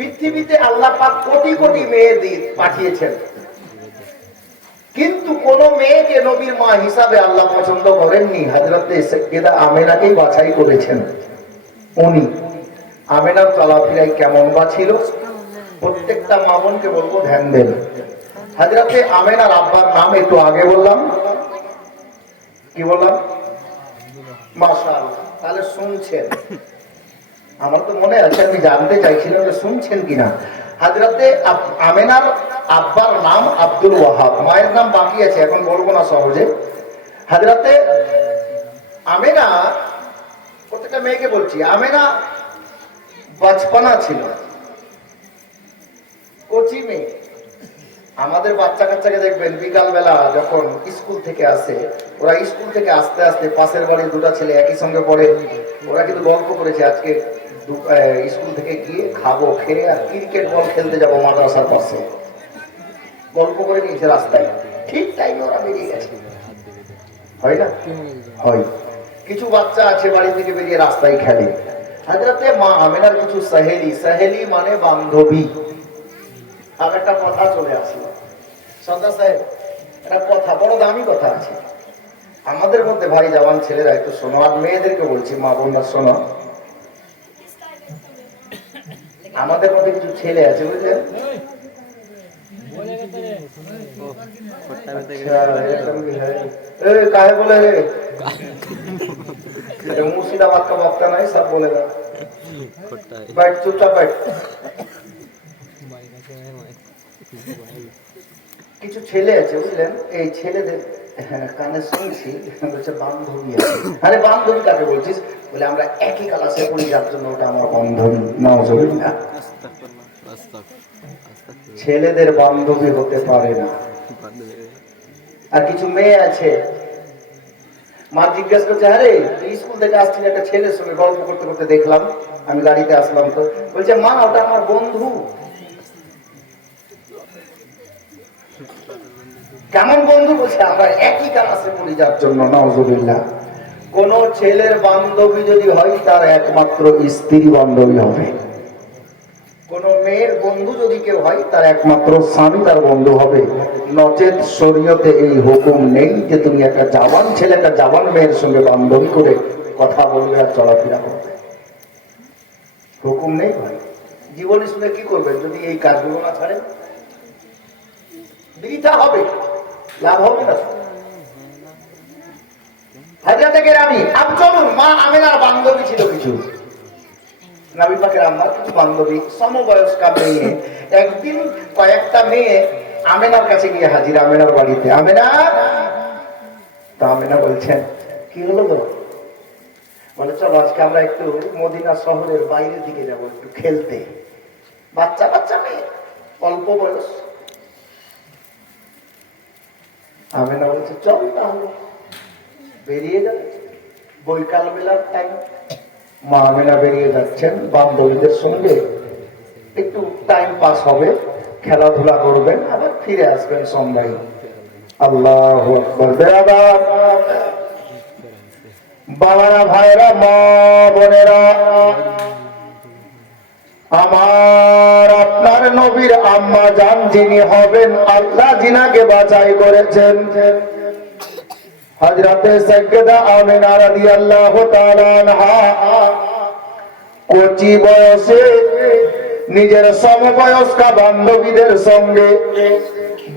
পৃথিবীতে আল্লাহ পাক কোটি কোটি মেয়ে পাঠিয়েছেন, কিন্তু কোন মেয়েকে নবীর মা হিসাবে আল্লাহ পছন্দ করেননি। হযরতে সাইয়্যিদা আমেনাকেই বাছাই করেছেন। উনি আমেনার চলাফেরায় কেমন বা ছিল, প্রত্যেকটা মা বোনকে বলবো ধ্যান দেন। হযরতে আমেনার আব্বার নাম একটু আগে বললাম, কি বললাম? মাশাআল্লাহ। তাহলে শুনছেন? আমার তো মনে আছে, আমি জানতে চাইছিলাম যে শুনছেন কিনা। হযরতে আমেনার আব্বার নাম আব্দুল ওয়াহাব, মায়ের নাম বাকি আছে, এখন বলবো না সহজে। হযরতে আমেনা, প্রত্যেকটা মেয়েকে বলছি, আমেনা বাচপানা ছিল, কচি মেয়ে। আমাদের বাচ্চা কাচ্চাকে দেখবেন বিকাল বেলা যখন স্কুল থেকে আসে, ওরা স্কুল থেকে আসতে আসতে পাশের বাড়ির দুটা ছেলে একই সঙ্গে পড়ে, ওরা কিন্তু গল্প করেছে আজকে স্কুল থেকে গিয়ে খাবো, খেয়ে আর ক্রিকেট বল খেলতে যাবো মাদ্রাসার পাশে, গল্প করে নিয়েছে রাস্তায়। ঠিক টাইমে ওরা বেরিয়ে গেছে, হয় না? হয়। কিছু বাচ্চা আছে বাড়ি থেকে বেরিয়ে রাস্তায় খেলে। হযরতে মা আমেনার কিছু সাহেলি, সাহেলি মানে বান্ধবী। আর একটা কথা চলে আসলো সন্ধ্যা সাহেব, একটা কথা, বড় দামি কথা আছে আমাদের মধ্যে। ভাই জওয়ান ছেলেরা একটু শোনো, আর মেয়েদেরকে বলছি, মা বোনরা শোনো। আমাদের মধ্যে কিছু ছেলে আছে, বুঝলেন? কাহে বলে রে, মুর্শিদাবাদ কা বক্তা নাই, সব বলে না। बैठ चुपचाप बैठ। কিছু ছেলে আছে, বুঝলেন? এই ছেলেদের কানে শুনছি বলছে বান্ধবী আছে। আরে বান্ধবী কাকে বলছিস? বলে আমরা একই ক্লাসে পড়ি, যার জন্য ওটা আমার বান্ধবী। নাউজুবিল্লাহ। ছেলেদের বান্ধবী হতে পারে না। আর কিছু মেয়ে আছে, মা জিজ্ঞেস করছে, আরে স্কুল থেকে আসছিল একটা ছেলের সঙ্গে গল্প করতে করতে দেখলাম, আমি গাড়িতে আসলাম তো, বলছে মা ওটা আমার বন্ধু। কেমন বন্ধু? বলছে আমরা একই ক্লাসে পড়ি, যার জন্য। নাউজুবিল্লাহ। কোন ছেলের বান্ধবী যদি হয়, তার একমাত্র স্ত্রী বান্ধবী হবে। কোন মেয়ের বন্ধু যদি কেউ হয়, তার একমাত্র স্বামী তার বন্ধু হবে। নচেত শরীয়তে এই হুকুম নেই যে তুমি একটা জওয়ান ছেলে একটা জওয়ান মেয়ের সঙ্গে বান্ধবী করে কথা বলবে আর চলাফেরা করবে। হুকুম নেই ভাই। জীবন শুনে কি করবেন যদি এই কাজগুলো না ছাড়েন? বৃথা হবে, লাভ হবে না। হাজরাতে আমি চলুন, মা আমেনার বান্ধবী ছিল কিছু, নবী পাকের আম্মার কিছু বান্ধবী, সমবয়স্কা মেয়ে। একদিন কয়েকটা মেয়ে আমেনার কাছে গিয়ে হাজির, আমেনার বাড়িতে। আমেনা, তো আমেনা বলছেন, কি হলো গো? বলে চলো আজকে আমরা একটু মদিনা শহরের বাইরের দিকে যাবো, একটু খেলতে। বাচ্চা বাচ্চা মেয়ে, অল্প বয়স। আমেনা বলছে চল তাহলে। বেরিয়ে যাবে, বৈকাল বেলার টাইম। মা আমেনা বেরিয়ে যাচ্ছেন বান্ধবীদের সঙ্গে, একটু টাইম পাস হবে, খেলাধুলা করবেন, আবার ফিরে আসবেন সন্ধ্যায়। আল্লাহু আকবার। বাবারা, ভাইরা, মা বোনেরা, আমার আপনার নবীর আম্মা জান যিনি হবেন, আল্লাহ যিনাকে বাছাই করেছেন, হযরতে সাইয়্যিদা আমেনা রাদিয়াল্লাহু তাআলা আনহা কচি বয়সে নিজের সমবয়স্কা বান্ধবীদের সঙ্গে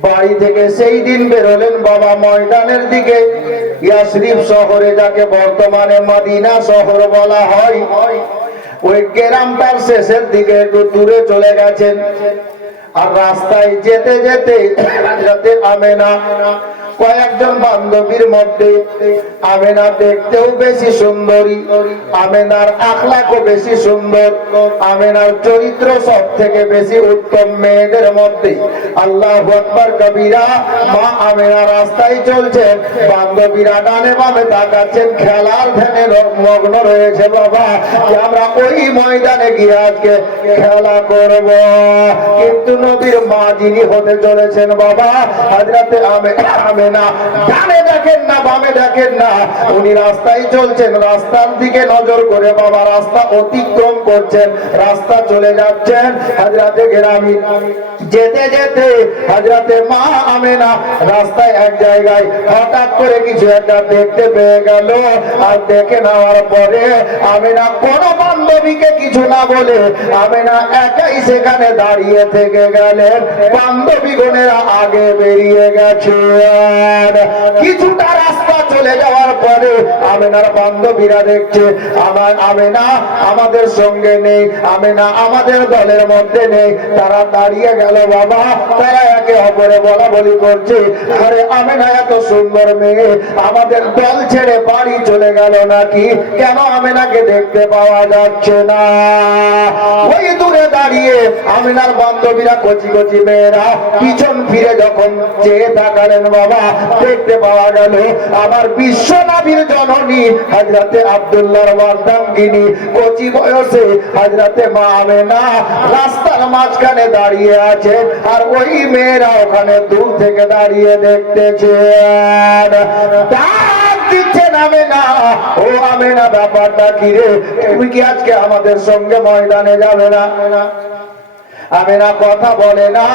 বাড়ি থেকে সেই দিন বেরোলেন বাবা ময়দানের দিকে। ইয়াসরিব শহরে, যাকে বর্তমানে মদিনা শহর বলা হয়, ওই গ্রামটার শেষের দিকে একটু দূরে চলে গেছেন। আর রাস্তায় যেতে যেতে হযরতে আমেনা কয়েকজন বান্ধবীর মধ্যে আমেনা দেখতেও বেশি সুন্দরী, আমেনার আখলাকও বেশি সুন্দর, আমেনার চরিত্র সব থেকে বেশি উত্তম মেয়েদের মধ্যে। আল্লাহু আকবার কবীরা। মা আমেনা রাস্তায় চলছেন, বান্ধবীরা ডানে বামে তাকাচ্ছেন, খেলার ধ্যানে মগ্ন রয়েছে। বাবা, আমরা ওই ময়দানে গিয়ে আজকে খেলা করব। কিন্তু নবীর মা যিনি হতে চলেছেন বাবা, হযরতে আমেনা আমেনা ডানে দেখেন না বামে দেখেন না, উনি রাস্তায় চলছেন, রাস্তার দিকে নজর করে বাবা রাস্তা অতিক্রম করছেন, রাস্তা চলে যাচ্ছেন। হযরতে গেরামি যেতে যেতে হযরতে মা আমেনা রাস্তায় এক জায়গায় হঠাৎ করে কিছু একটা দেখতে পেয়ে গেল। আর দেখে নেওয়ার পরে আমেনা কোনো বান্ধবীকে কিছু না বলে আমেনা একাই সেখানে দাঁড়িয়ে থেকে গেলেন। বান্ধবীগণেরা আগে বেরিয়ে গেছে। আর কিছুটা রাস্তা চলে যাওয়ার পরে আমেনার বান্ধবীরা দেখছে আমার আমেনা আমাদের সঙ্গে নেই, আমেনা আমাদের দলের মধ্যে নেই। তারা দাঁড়িয়ে গেল বাবা, তারা একে অপরে বলা বলি করছে, আরে আমেনা এত সুন্দর মেয়ে আমাদের দল ছেড়ে বাড়ি চলে গেল নাকি, কেন আমেনাকে দেখতে পাওয়া যাচ্ছে না? ওই দূরে দাঁড়িয়ে আমেনার বান্ধবীরা কচি কচি মেয়েরা পিছন ফিরে যখন চেয়ে তাকালেন বাবা, দেখতে পাওয়া গেল আমার বিশ্ব নবীর জননী হযরতে আব্দুল্লাহর বান্দামগিনী কচি বয়সে হযরতে মা আমেনা রাস্তার মাঝখানে দাঁড়িয়ে আছে। আর ওই মেয়েরা ওখানে দূর থেকে দাঁড়িয়ে দেখতেছে। দিচ্ছেন আমেনা, ও আমেনা ব্যাপারটা কি রে, তুমি কি আজকে আমাদের সঙ্গে ময়দানে যাবে না? আমেনা কথা বলে না।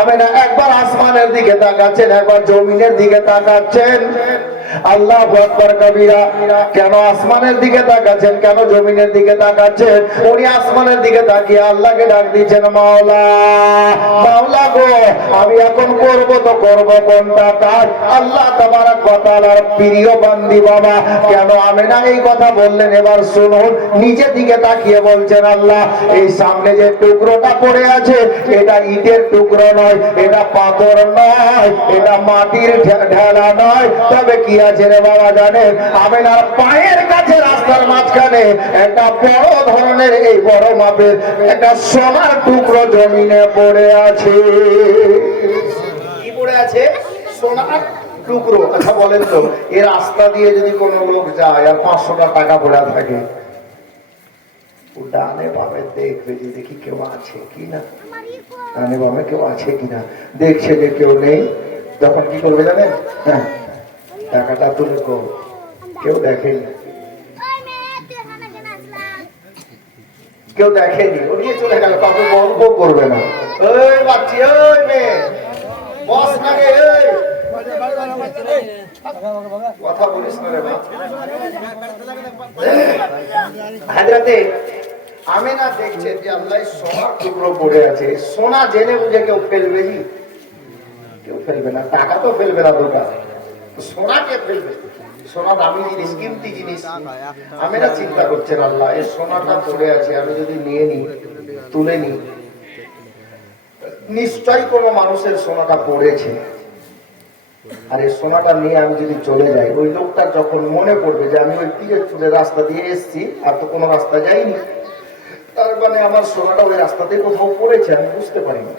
আমেনা একবার আসমানের দিকে তাকাচ্ছেন, একবার জমিনের দিকে তাকাচ্ছেন। আল্লাহু আকবার কবিরা। কেন আসমানের দিকে তাকাচ্ছেন, কেন জমিনের দিকে তাকাচ্ছেন? উনি আসমানের দিকে তাকিয়ে আল্লাহকে ডাক দিচ্ছেন, মাওলা মাওলা গো, আমি এখন করব তো করব কোনটা কাজ? আল্লাহ তাবারক ওয়া তাআলার প্রিয় বান্দি বাবা, কেন আমেনা এই কথা বললেন এবার শুনুন। নিচের দিকে তাকিয়ে বলছেন, আল্লাহ এই সামনে যে টুকরোটা পড়ে আছে এটা ইটের টুকরো নয়, এটা পাথর নয়, এটা মাটির ঢেলা নয়, তবে কি আছে রে বাবা জানেন? আমেনার পায়ের কাছে রাস্তার মাঝখানে একটা বড় ধরনের এই বড় মাপের একটা সোনার টুকরো জমিনে পড়ে আছে। কি পড়ে আছে? সোনার টুকরো। আচ্ছা বলেন তো, এই রাস্তা দিয়ে যদি কোনো লোক যায় আর 500টা টাকা পড়ে থাকে, ডানে বামে দেখবে যে দেখি কেউ আছে কিনা, ডানে বামে কেউ আছে কিনা। দেখছে যে কেউ নেই, তখন কি করবে জানেন? হ্যাঁ, টাকাটা তুলে কেউ দেখেনি, কেউ দেখেনি, ও নিয়ে চলে গেল, কাউকে গল্প করবে না। ওই বাচ্চি, ওই মেয়ে বস নাকি, কথা বলিস না রে বাপ। হযরতে আমেনা দেখছেন যে আল্লাহ সোনার টুকরো পড়ে আছে। সোনা জেনে বুঝে কেউ ফেলবে? কেউ ফেলবে না। টাকা তো ফেলবে না, দুটা সোনাকে ফেলবে। সোনা দামি জিনিস, কিমতি জিনিস। আমেনা চিন্তা করছেন, আল্লাহ এই সোনাটা পড়ে আছে, আমি যদি নিয়ে নিই, তুলে নিই, নিশ্চয়ই কোনো মানুষের সোনাটা পড়েছে। আর এই সোনাটা নিয়ে আমি যদি চলে যাই, ওই লোকটা যখন মনে পড়বে যে আমি ওই পিরের রাস্তা দিয়ে এসেছি, আর তো কোনো রাস্তা যাইনি, তার মানে আমার সোনাটা ওই রাস্তাতে কোথাও পড়েছে, আমি বুঝতে পারিনি।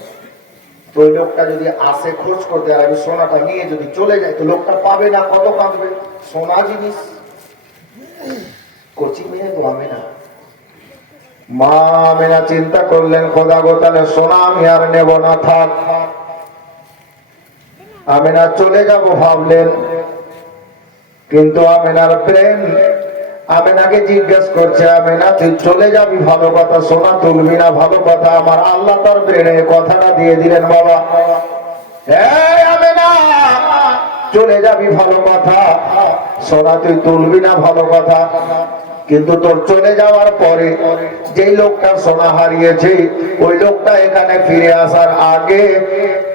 তো ওই লোকটা যদি আসে খোঁজ করতে, আর আমি সোনাটা নিয়ে যদি চলে যাই, তো লোকটা পাবে না, কত কাঁদবে। সোনা জিনিস। কচি মেয়ে তো আমেনা। মা আমেনা চিন্তা করলেন, খোদা গো, তাহলে সোনা আমি আর নেব না, থাক। আমেনা চলে যাব ভাবলেন, কিন্তু আমেনার প্রেম আমেনাকে জিজ্ঞেস করছে, আমেনা তুই চলে যাবি ভালো কথা, সোনা তুলবি না ভালো কথা। আমার আল্লাহ তার ব্রেনে কথাটা দিয়ে দিলেন, বাবা এই আমেনা চলে যাবি ভালো কথা, সোনা তুই তুলবি না ভালো কথা। কিন্তু তোর চলে যাওয়ার পরে যেই লোকটা সোনা হারিয়েছে, ওই লোকটা এখানে ফিরে আসার আগে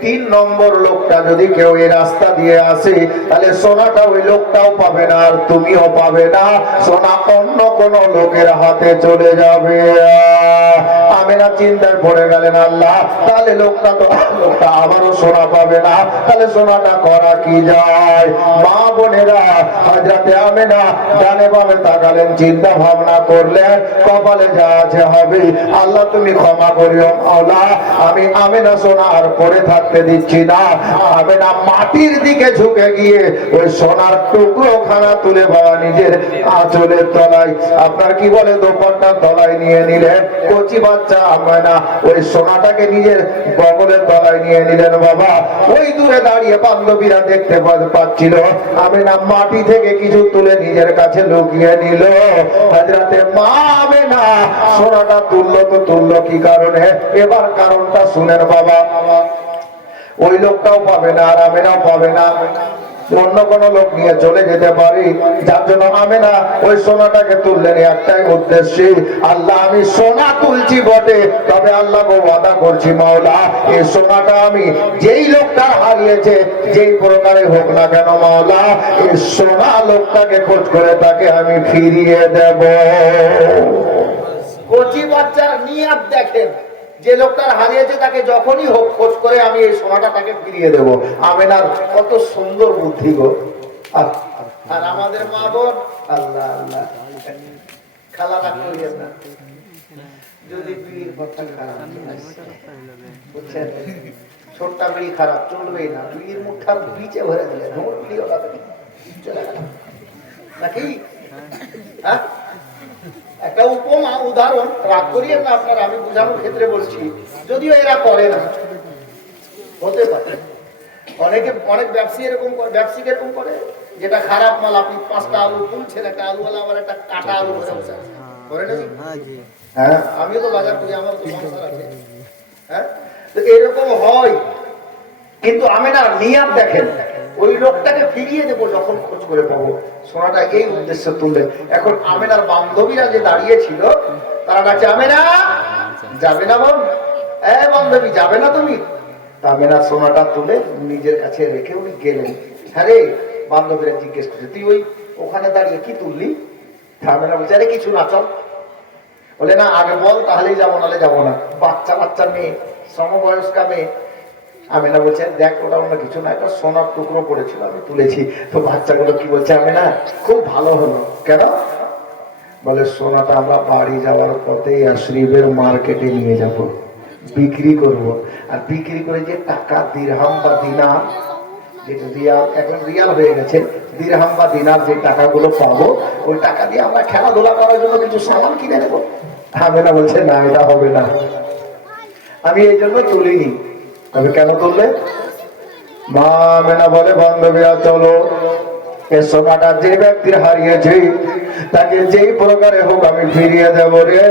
3 নম্বর লোকটা যদি কেউ এই রাস্তা দিয়ে আসে, তাহলে সোনাটা ওই লোকটাও পাবে না, আর তুমিও পাবে না। সোনা অন্য কোন লোকের হাতে চলে যাবে। আমেনা চিন্তায় পড়ে গেলেন, আল্লাহ তাহলে লোকটা আবারও সোনা পাবে না, তাহলে সোনাটা করা কি যায়? মা বোনেরা, হযরতে আমেনা ডানে বামে তাকালেন, চিন্তা ভাবনা করলেন, কপালে যা আছে হবে। আল্লাহ তুমি ক্ষমা করিও মাওলা, আমি আমেনা সোনা আর পড়ে থাকতে দিচ্ছি না। আমেনা মাটির দিকে ঝুঁকে গিয়ে ওই সোনার টুকরো খানা তুলে বাবা নিজের আঁচলের তলায়, আপনার কি বলে দোপাট্টার তলায় নিয়ে নিলেন। কচি বাচ্চা আমেনা ওই সোনাটাকে নিজের বগলের তলায় নিয়ে নিলেন বাবা। ওই দূরে দাঁড়িয়ে বান্ধবীরা দেখতে পাচ্ছিল আমেনা মাটি থেকে কিছু তুলে নিজের কাছে লুকিয়ে নিল। হযরতে মা আমেনা সোনাটা তুললো তো তুললো কি কারণে? এবার কারণটা শুনেন বাবা। ওই লোকটাও পাবে না আর আমেনাও পাবে না, অন্য কোন লোক নিয়ে চলে যেতে পারি, যার জন্য আমেনা ওই সোনাটাকে তুললেন একটাই উদ্দেশ্যে, আল্লাহ আমি সোনা তুলছি বটে, তবে আল্লাহকে ওয়াদা করছি মাওলা এই সোনাটা আমি যেই লোকটা হারিয়েছে যেই প্রকারে হোক না কেন মাওলা এই সোনা লোকটাকে খোঁজ করে তাকে আমি ফিরিয়ে দেব। কচি বাচ্চার নিয়াত দেখেন, যে লোকটার হারিয়েছে তাকে যখনই হোক খোঁজ করে আমি এই সোনাটা তাকে ফিরিয়ে দেব। আমেনার কত সুন্দর বুদ্ধি গো। আর আমাদের মা বোন আল্লাহ আল্লাহ খালা না করিয়েন না, যদি বিড়ির কথা খারাপ বুঝছেন, ছোট্টা বিড়ি খারাপ চলবেই না, বিড়ির মুখটা বিচে ভরে দিলে ধুমুর বিড়িও চলে গেল নাকি? হ্যাঁ, একটা উপমা উদাহরণ রাগ করিয়েন না আপনারা, আমি বোঝানোর ক্ষেত্রে বলছি, যদিও এরা করে না, হতে পারে অনেকে, অনেক ব্যবসায়ী এরকম করে, ব্যবসায়ী এরকম করে, যেটা খারাপ মাল আপনি 5টা আলু তুলছেন, একটা আলুওয়ালা আবার একটা কাটা আলু ধরে বসে আছে, করে না? হ্যাঁ, আমিও তো বাজার করি, আমার তো সংসার আছে। হ্যাঁ, তো এরকম হয়, কিন্তু আমেনার নিয়াত দেখেন, ওই লোকটাকে ফিরিয়ে দেবো যখন খোঁজ করে পাবো, সোনাটা এই উদ্দেশ্যে তুললেন। এখন আমেনার বান্ধবীরা যে দাঁড়িয়ে ছিল তারা ডাকছে আমেনা যাবে না বোন, বান্ধবী যাবে না তুমি? আমেনা সোনাটা তুলে নিজের কাছে রেখে উনি গেলেন। হ্যাঁ রে, বান্ধবীরা জিজ্ঞেস করছে তুই ওই ওখানে দাঁড়িয়ে কি তুললি? আমেনা বলছে আরে কিছু না, চল। বলে না আগে বল তাহলেই যাবো, নাহলে যাবো না। বাচ্চা বাচ্চা মেয়ে, সমবয়স্কা মেয়ে। আমেনা বলছে দেখ ওটা অন্য কিছু না, একটা সোনার টুকরো পড়েছিল আমি তুলেছি। তো বাচ্চাগুলো কি বলছে আমেনা খুব ভালো হলো। কেন? বলে সোনাটা আমরা বাড়ি যাওয়ার পথে আশরিফের মার্কেটে নিয়ে যাব, বিক্রি করব, আর বিক্রি করে যে টাকা দিরহাম বা দিনার, যেটা রিয়াল, এখন রিয়াল হয়ে গেছে, দিরহাম বা দিনার যে টাকাগুলো পাবো ওই টাকা দিয়ে আমরা খেলাধুলা করার জন্য কিছু সামান কিনে নেবো। আমেনা বলছে না এটা হবে না, আমি এই জন্য তুলিনি। তবে কেন তুললে? মা আমেনা বলে বান্ধবীরা চলো, এই সোনাটা যে ব্যক্তির হারিয়েছে তাকে যেই প্রকারে হোক আমি ফিরিয়ে দেব রে,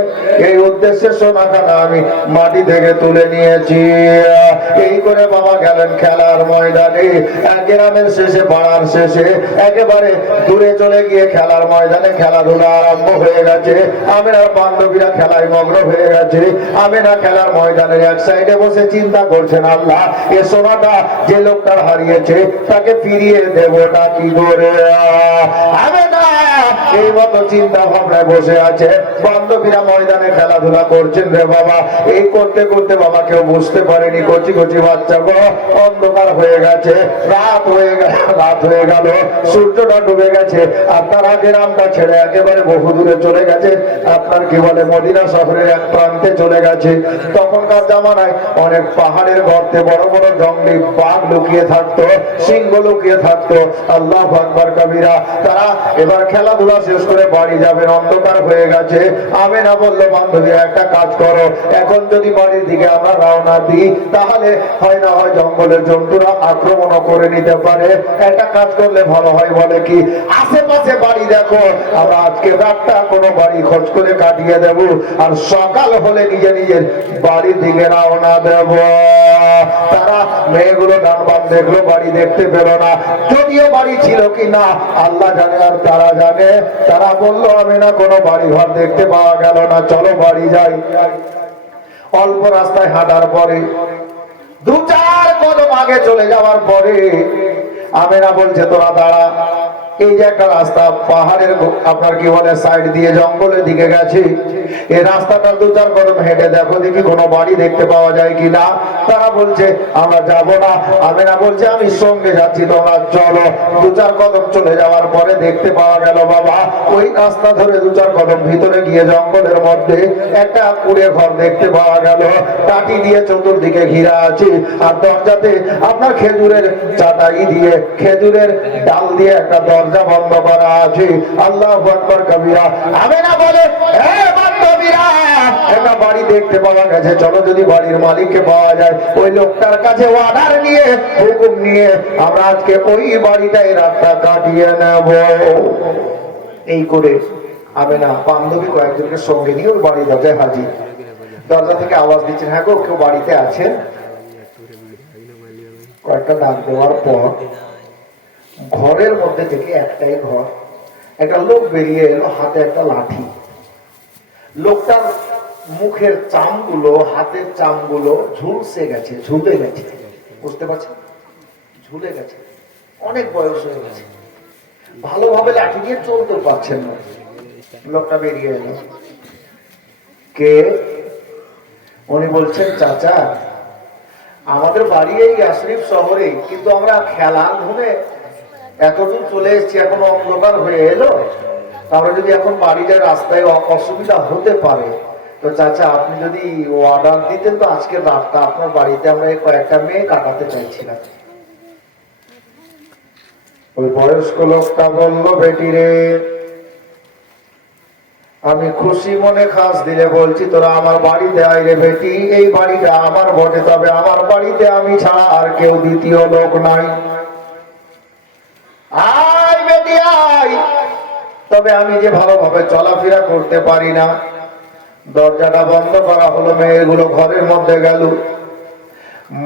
এই উদ্দেশ্যে সোনাখানা আমি মাটি থেকে তুলে নিয়েছি। এই করে বাবা গেলেন খেলার ময়দানে। গ্রামের শেষে, পাড়ার শেষে একেবারে দূরে চলে গিয়ে খেলার ময়দানে খেলাধুলা আরম্ভ হয়ে গেছে। আমেনার বান্ধবীরা খেলায় মগ্ন হয়ে গেছে। আমেনা খেলার ময়দানের এক সাইডে বসে চিন্তা করছেন আল্লাহ এ সোনাটা যে লোকটা হারিয়েছে তাকে ফিরিয়ে দেবটা কি করে। আমেনা এই মতো চিন্তা ভাবনায় বসে আছে। বান্ধবীরা ময়দানে খেলাধুলা করছেন রে বাবা। এই করতে করতে বাবা কেউ বুঝতে পারেনি, কচি কচি বাচ্চা গো, অন্ধকার হয়ে গেছে, রাত হয়ে গেল, সূর্যটা ডুবে গেছে। আপনার গ্রামটা ছেড়ে একেবারে বহু দূরে চলে গেছে, আপনার কি বলে মদিনা শহরের এক প্রান্তে চলে গেছে। তখনকার জামানায় অনেক পাহাড়ের গর্তে বড় বড় জঙ্গলি বাঘ লুকিয়ে থাকতো, সিংহ লুকিয়ে থাকতো। আল্লাহু আকবার কবিরা। তারা এবার খেলাধুলা শেষ করে বাড়ি যাবেন, অন্ধকার হয়ে গেছে। আমেনা বলল বান্ধবী একটা কাজ করো, এখন যদি বাড়ির দিকে আমরা রওনা দিই তাহলে হয় না হয় জঙ্গলের জন্তুরা আক্রমণ করে নিতে পারে, একটা কাজ করলে ভালো হয়। বলে কি, আশেপাশে বাড়ি দেখো, আমরা আজকে রাতটা কোনো বাড়ি খোঁজ করে কাটিয়ে দেব, আর সকাল হলে নিজে নিজের বাড়ির দিকে রওনা দেব। তারা মেয়েগুলো ডানবাম দেখলো, বাড়ি দেখতে পেল না, যদিও বাড়ি ছিল কি না আল্লাহ জানে আর তারা জানে। তারা বললো আমেনা কোনো বাড়ি ঘর দেখতে পাওয়া গেল না, চলো বাড়ি যাই। অল্প রাস্তায় হাঁটার পরে, 2-4 কদম আগে চলে যাওয়ার পরে আমেনা বলছে তোরা দাঁড়া, এই যে একটা রাস্তা পাহাড়ের আপনার কি বলে সাইড দিয়ে জঙ্গলের দিকে গেছে, এই রাস্তাটা 2-4 কদম হেঁটে দেখো দেখি কোনো বাড়ি দেখতে পাওয়া যায় কিনা। তারা বলছে আমরা যাব না। আমেনা বলছে আমি সঙ্গে যাচ্ছি, তোমরা চলো। 2-4 কদম চলে যাওয়ার পরে দেখতে পাওয়া গেল বাবা ওই রাস্তা ধরে 2-4 কদম ভিতরে গিয়ে জঙ্গলের মধ্যে একটা কুড়ে ঘর দেখতে পাওয়া গেল, টাটি দিয়ে চতুর্দিকে ঘিরা আছে, আর দরজাতে আপনার খেজুরের চাটাই দিয়ে, খেজুরের ডাল দিয়ে একটা দরজা বন্ধ করা আছে। আল্লাহু আকবার কবিরা। আমেনা বলে এ বান্ধবীরা একটা বাড়ি দেখতে পাওয়া গেছে, চলো যদি বাড়ির মালিককে পাওয়া যায় ওই লোকটার কাছে অর্ডার নিয়ে হুকুম নিয়ে আমরা আজকে ওই বাড়িটাই রাতটা কাটিয়ে নেব। এই করে আমেনা বান্ধবী কয়েকজনকে সঙ্গে নিয়ে ওই বাড়ির দরজায় হাজির। দরজা থেকে আওয়াজ দিচ্ছেন, হ্যাঁ গো কেউ বাড়িতে আছে? কয়েকটা ডাক দেওয়ার পর ঘরের মধ্যে থেকে একটাই ঘর, একটা লোক বেরিয়ে এলো, হাতে একটা লাঠি। লোকটার মুখের চামগুলো, হাতের চামগুলো ঝুলসে গেছে, ঝুলে গেছে, বুঝতে পারছেন? ঝুলে গেছে, অনেক বয়স হয়ে গেছে, ভালোভাবে লাঠি দিয়ে চলতে পারছেন না। লোকটা বেরিয়ে এলো, কে? উনি বলছেন, চাচা আমাদের বাড়ি এই আশরিফ শহরে, কিন্তু আমরা খেলার ঘুমে এতদূর চলে এসেছি, এখন অন্ধকার হয়ে এলো, আমরা যদি এখন বাড়ি যাই রাস্তায় অসুবিধা হতে পারে, তো চাচা আপনি যদি অর্ডার দিতেন তো আজকে রাতটা আপনার বাড়িতে আমরা কয়েকটা মেয়ে কাটাতে চাইছিলাম। ওই বয়স্ক লোকটা বলল, বেটি রে আমি খুশি মনে খাস দিলে বলছি তোরা আমার বাড়িতে আয় রে বেটি, এই বাড়িটা আমার বটে, তবে আমার বাড়িতে আমি ছাড়া আর কেউ দ্বিতীয় লোক নাই। আয় বেটি আয়, তবে আমি যে ভালোভাবে চলাফেরা করতে পারি না। দরজাটা বন্ধ করা হলো, মেয়েগুলো ঘরের মধ্যে গেল।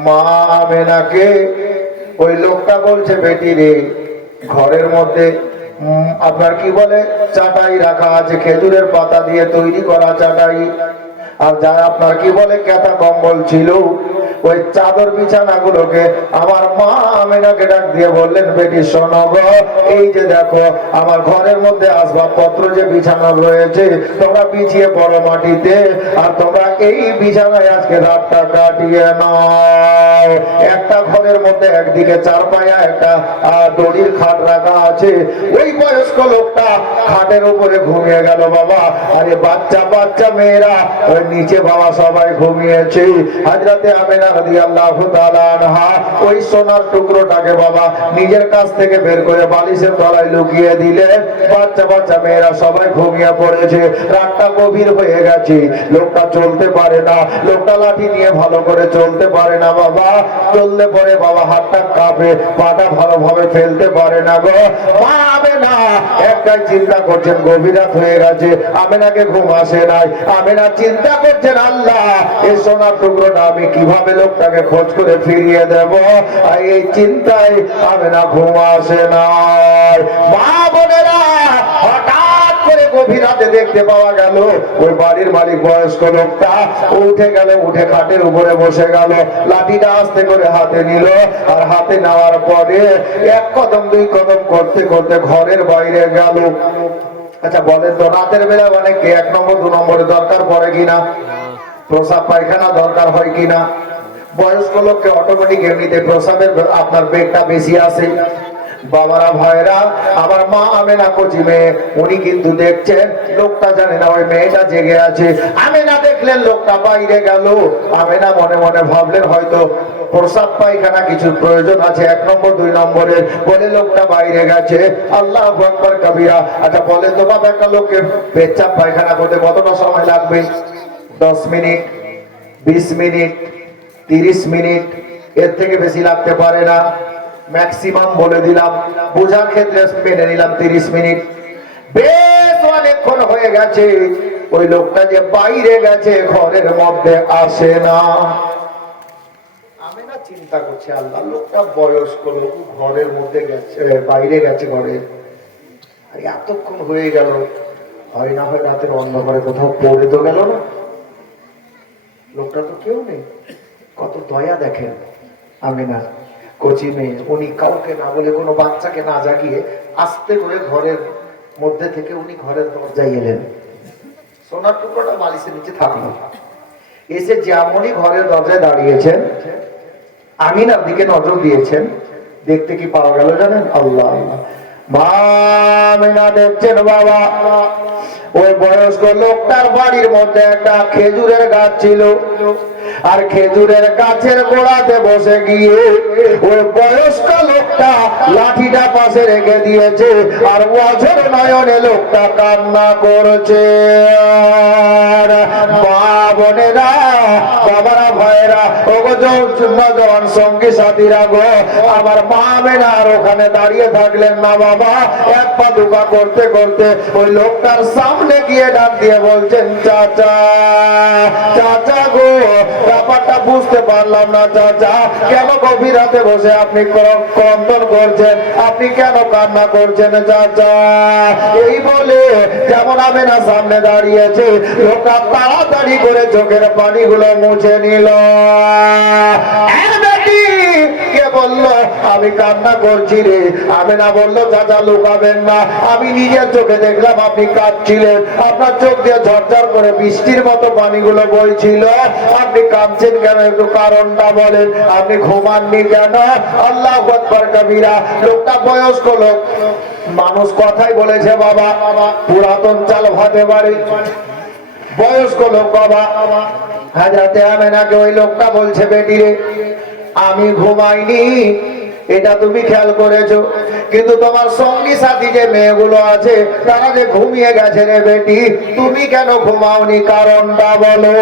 মা আমেনাকে ওই লোকটা বলছে, বেটি রে ঘরের মধ্যে আপনার কি বলে চাটাই রাখা আছে, খেজুরের পাতা দিয়ে তৈরি করা চাটাই, আর যা আপনার কি বলে কেতা কম্বল ছিল, ওই চাদর বিছানা গুলোকে আমার মা আমেনাকে ডাক দিয়ে বললেন, বেটি শোনো গো, এই যে দেখো আমার ঘরের মধ্যে আসবাবপত্র যে বিছানা রয়েছে, তোমরা বিছিয়ে পড়ো মাটিতে, আর তোমরা এই বিছানায় আজকে রাতটা কাটিয়ে নাও। একটা ঘরের মধ্যে একদিকে চারপায়া একটা দড়ির খাট রাখা আছে। ওই বয়স্ক লোকটা খাটের উপরে ঘুমিয়ে গেল বাবা, আরে বাচ্চা বাচ্চা মেয়েরা ওই নিচে বাবা সবাই ঘুমিয়েছে। হযরতে আমেনা রাদিয়াল্লাহু তাআলা আনহা ওই সোনার টুকরোটাকে বাবা নিজের কাছ থেকে বের করে বালিশের তলায় লুকিয়ে দিলেন। বাচ্চা বাচ্চা মেয়েরা সবাই ঘুমিয়ে পড়েছে। রাতটা গভীর হয়ে গেছে, লোকটা চলতে পারে না, লোকটা লাঠি নিয়ে ভালো করে চলতে পারে না বাবা, চললে পরে বাবা হাতটা কাঁপে, পাটা ভালোভাবে ফেলতে পারে না গো। মা আমেনা একটাই চিন্তা করছেন, গভীর রাত হয়ে গেছে, আমেনাকে ঘুম আসে নাই। আমেনা চিন্তা করছেন, আল্লাহ এই সোনার টুকরোটা আমি কিভাবে লোকটাকে খোঁজ করে ফিরিয়ে দেব, আর এই চিন্তায় আমেনা ঘুম আসে নাই। মা বোনেরা হঠাৎ করে গভীর রাতে দেখতে পাওয়া গেল ওই বাড়ির মালিক বয়স্ক লোকটা উঠে গেল, উঠে খাটের উপরে বসে গেল, লাঠিটা আস্তে করে হাতে নিল, আর হাতে নেওয়ার পরে এক কদম দুই কদম করতে করতে ঘরের বাইরে গেল। আচ্ছা বলেন তো রাতের বেলা অনেকে এক নম্বর দু নম্বরে দরকার পড়ে কিনা, প্রসাব পায়খানা দরকার হয় কিনা? বয়স্ক লোককে অটোমেটিক এমনিতে প্রসাবের আপনার বেগটা বেশি আসে। বাবারা ভাইরা, আমার মা আমেনা কচি মেয়ে, উনি কিন্তু দেখছেন, লোকটা জানে না ওই মেয়েটা জেগে আছে। আমেনা দেখলেন লোকটা বাইরে গেল, আমেনা মনে মনে ভাবলেন হয়তো প্রসাব পায়খানা কিছু প্রয়োজন আছে এক নম্বর দুই নম্বরের, বলে লোকটা বাইরে গেছে। আল্লাহু আকবার কবিরা। আচ্ছা বলেন তো বাবা, একটা লোককে পেচ্ছাপ পায়খানা করতে কতটা সময় লাগবে? 10 মিনিট, 20 মিনিট, 30 মিনিট, এর থেকে বেশি লাগতে পারে না। ম্যাক্সিমাম বলে দিলাম, বোঝার ক্ষেত্রে মেনে নিলাম 30 মিনিট। বেশ অনেকক্ষণ হয়ে গেছে, ওই লোকটা যে বাইরে গেছে ঘরের মধ্যে আসে না। আমি না চিন্তা করছি, আল্লাহ লোকটা বয়স্ক লোক, ঘরের মধ্যে গেছে, বাইরে গেছে ঘরে, আর এতক্ষণ হয়ে গেল, হয় না হয় রাতের অন্ধকারে কোথাও পড়ে তো গেল না। লোকটা তো কেউ নেই, কত দয়া দেখেন আমেনা কচি মেয়ে, উনি কাউকে না বলে, কোনো বাচ্চাকে না জাগিয়ে আস্তে করে ঘরের মধ্যে থেকে উনি ঘরের দরজায় এলেন। সোনার টুকরোটা বালিশের নিচে থাকলো, এসে যেমনই ঘরের দরজায় দাঁড়িয়েছেন, আমিনার দিকে নজর দিয়েছেন। দেখতে কি পাওয়া গেল জানেন? আল্লাহ আল্লাহ, মা আমিনা দেখছেন বাবা ওই বয়স্ক লোকটার বাড়ির মধ্যে একটা খেজুরের গাছ ছিল, আর খেজুরের গাছের গোড়াতে বসে গিয়ে ওই বয়স্ক লোকটা লাঠিটা পাশে রেখে দিয়েছে, আর ওয়াজের নয়নে লোকটা কান্না করছে। আর মা বোনেরা, বাবারা, ভাইয়েরা, ওগো নজওয়ান সঙ্গী সাথীরা গো, আমার মা মেনার ওখানে দাঁড়িয়ে থাকলেন না বাবা, এক পা দুপা করতে করতে ওই লোকটার সামনে গিয়ে ডাক দিয়ে বলছেন, চাচা, চাচা গো, ব্যাপারটা বুঝতে পারলাম না চাচা, কেন গভীর রাতে বসে আপনি ক্রন্দন করছেন, আপনি কেন কান্না করছেন চাচা? এই বলে যেমন আমেনা সামনে দাঁড়িয়েছে, লোকটা তাড়াতাড়ি করে চোখের পানিগুলো মুছে নিল। কে বলল আমি কান্না করছি রে? আমেনা বলল, চাচা লুকাবেন না, আমি নিজের চোখে দেখলাম আপনি কাঁদছিলেন, আপনার চোখ দিয়ে ঝরঝর করে বৃষ্টির মতো পানিগুলো বইছিল, আপনি কাঁদছেন কেন? একটু কারণটা বলেন, আপনি ঘুমাননি কেন? আল্লাহু আকবার কবিরা। লোকটা বয়স্ক লোক, মানুষ কথাই বলেছে বাবা, পুরাতন চাল ভাতে বাড়ি, বয়স্ক লোক বাবা। হাজরাতে আমেনাকে ওই লোকটা বলছে, বেটি রে, আমি ঘুমাইনি, এটা তুমি খেয়াল করেছো, কিন্তু তোমার সঙ্গী সাথী যে মেয়েগুলো আছে তারা যে ঘুমিয়ে গেছে রে বেটি, তুমি কেন ঘুমাওনি? কারণটা বলো।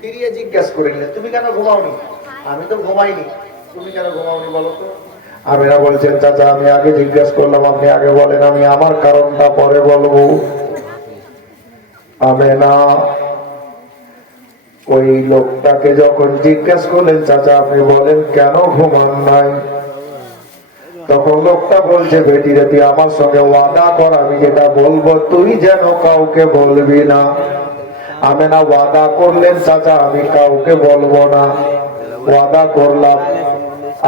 ফিরিয়ে জিজ্ঞেস করে নিলে, তুমি কেন ঘুমাওনি? আমি তো ঘুমাইনি, তুমি কেন ঘুমাওনি বলো তো? আমিরা বলছেন, চাচা আমি আগে জিজ্ঞেস করলাম, আপনি আগে বলেন, আমি আমার কারণটা পরে বলবো। আমেনা ওই লোকটাকে যখন জিজ্ঞেস করলেন, চাচা আপনি বলেন কেন ঘুমান নাই, তখন লোকটা বলছে, বেটি রে, তুই আমার সঙ্গে ওয়াদা কর, আমি যেটা বলবো তুই যেন কাউকে বলবি না। আমেনা ওয়াদা করলেন, চাচা আমি কাউকে বলবো না, ওয়াদা করলাম,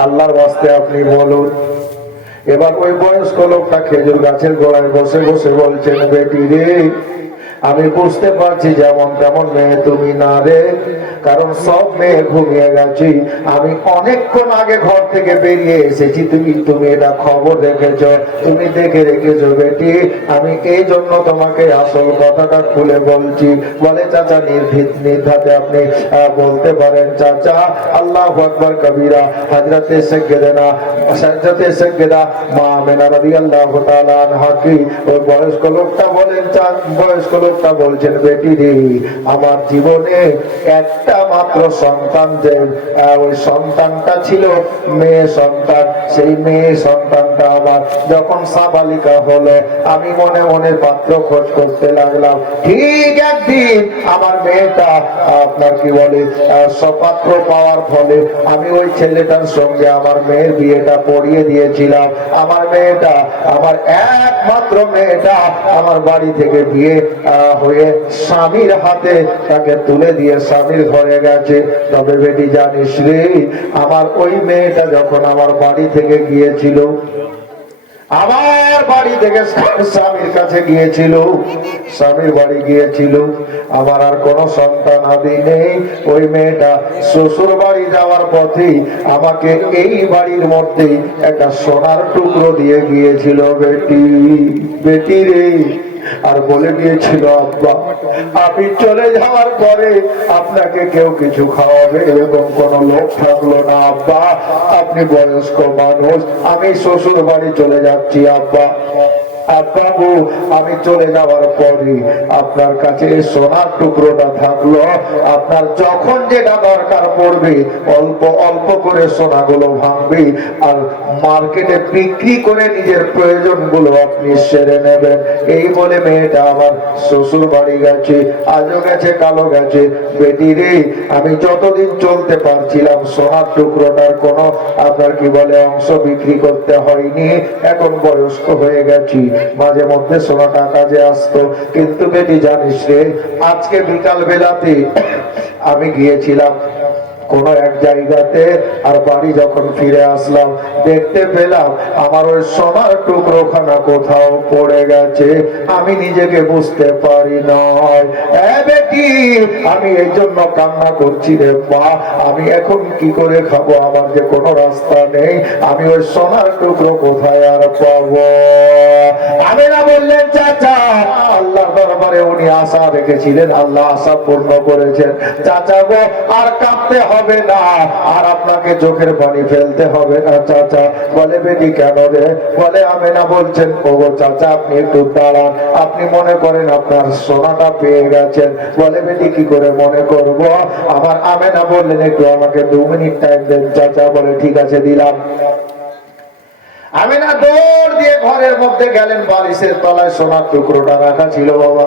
আল্লাহর ওয়াস্তে আপনি বলুন। এবার ওই বয়স্ক লোকটা খেজুর গাছের গোড়ায় বসে বসে বলছেন, বেটি রে, আমি বুঝতে পারছি যেমন তেমন মেয়ে তুমি না রে, কারণ সব মেয়ে ঘুমিয়ে গেছি, আমি অনেকক্ষণ আগে ঘর থেকে বেরিয়ে এসেছি, তুমি এটা খবর রেখেছ, তুমি দেখে রেখেছো বেটি, আমি এই জন্য তোমাকে আসল কথাটা খুলে বলছি। বলে, চাচা নির্দ্বিধাতে আপনি বলতে পারেন চাচা। আল্লাহু আকবার কবিরা। হযরতে সাজ্জাদা মা আমেনা রাদিয়াল্লাহু তাআলা আনহা কি ওই বয়স্ক লোকটা বলেন, বয়স্ক লোকটা বলছেন, বেটি রে, আমার জীবনে একটা মাত্র সন্তান, যে ওই সন্তানটা ছিল মেয়ে সন্তান, সেই মেয়ে সন্তানটা আমার যখন সাবালিকা হলো, আমি মনে মনে পাত্র খোঁজ করতে লাগলাম। ঠিক একদিন আমার মেয়েটা আপনার কি বলে সপাত্র পাওয়ার ফলে আমি ওই ছেলেটার সঙ্গে আমার মেয়ের বিয়েটা পড়িয়ে দিয়েছিলাম। আমার মেয়েটা, আমার একমাত্র মেয়েটা আমার বাড়ি থেকে বিয়ে হয়ে স্বামীর হাতে তাকে তুলে দিয়ে স্বামীর ঘরে গেছে। তবে বেটি জানিস রে, আমার ওই মেয়েটা যখন আমার বাড়ি থেকে গিয়েছিল, আমার বাড়ি থেকে স্বামীর কাছে গিয়েছিল, স্বামীর বাড়ি গিয়েছিল, আমার আর কোনো সন্তান আদি নেই। ওই মেয়েটা শ্বশুর বাড়ি যাওয়ার পথে আমাকে এই বাড়ির মধ্যে একটা সোনার টুকরো দিয়ে গিয়েছিল বেটি, বেটি রে, আর বলে দিয়েছিল, আব্বা আমি চলে যাওয়ার পরে আপনাকে কেউ কিছু খাওয়াবে এবং কোন লোক থাকলো না আব্বা, আপনি বয়স্ক মানুষ, আমি শ্বশুর বাড়ি চলে যাচ্ছি আব্বা। আব্বাবু, আমি চলে যাওয়ার পরে আপনার কাছে সোনার টুকরোটা থাকলো, আপনার যখন যেটা দরকার পড়বে অল্প অল্প করে সোনাগুলো ভাঙবে, আর মার্কেটে বিক্রি করে নিজের প্রয়োজনগুলো আপনি সেরে নেবেন। এই বলে মেয়েটা আমার শ্বশুর বাড়ি গেছে, আজও গেছে, কালো গেছে। বেটি রে, আমি যতদিন চলতে পারছিলাম সোনার টুকরোটার কোনো আপনার কি বলে অংশ বিক্রি করতে হয়নি। এখন বয়স্ক হয়ে গেছি, মাঝে মধ্যে সোনাটা কাজে আসতো। কিন্তু বেটি জানিস রে, আজকে বিকাল বেলাতে আমি গিয়েছিলাম কোন এক জায়গাতে, আর বাড়ি যখন ফিরে আসলাম দেখতে পেলাম আমার ওই সোনার টুকরোখানা কোথাও পড়ে গেছে, আমি নিজেকে বুঝতে পারি নয়। বেটি, আমি এই জন্য কান্না করছি রে মা, আমি এখন কি করে খাবো, আমার যে কোনো রাস্তা নেই, আমি ওই সোনার টুকরো কোথায় আর পাবো? আমেনা বললেন, চাচা আল্লাহর মনে উনি আশা রেখেছিলেন, আল্লাহ আশা পূর্ণ করেছেন। চাচা গো, আর কাঁদতে হবে না, আর আপনাকে চোখের পানি ফেলতে হবে না চাচা। বলে বেটি কেন রে? বলে আমেনা বলছেন, ও গো চাচা আপনি একটু দাঁড়ান, আপনি মনে করেন আপনার সোনাটা পেয়ে গেছেন। বলে বেটি কি করে মনে করব? আমার আমেনা বললেন একটু আমাকে 2 মিনিট টাইম দেন চাচা। বলে ঠিক আছে দিলাম। আমেনা দৌড় দিয়ে ঘরের মধ্যে গেলেন, বালিশের তলায় সোনার টুকরোটা রাখা ছিল বাবা।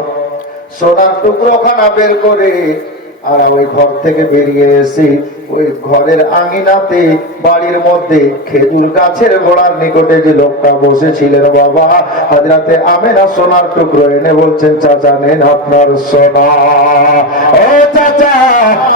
সোনার টুকরোখানা বের করে আর ওই ঘর থেকে বেরিয়ে এসে ওই ঘরের আঙিনাতে বাড়ির মধ্যে খেজুর গাছের গোড়ার নিকটে যে লোকটা বসেছিলেন বাবা, হযরতে আমেনা সোনার টুকরো এনে বলছেন, চাচা নেন আপনার সোনা। ও চাচা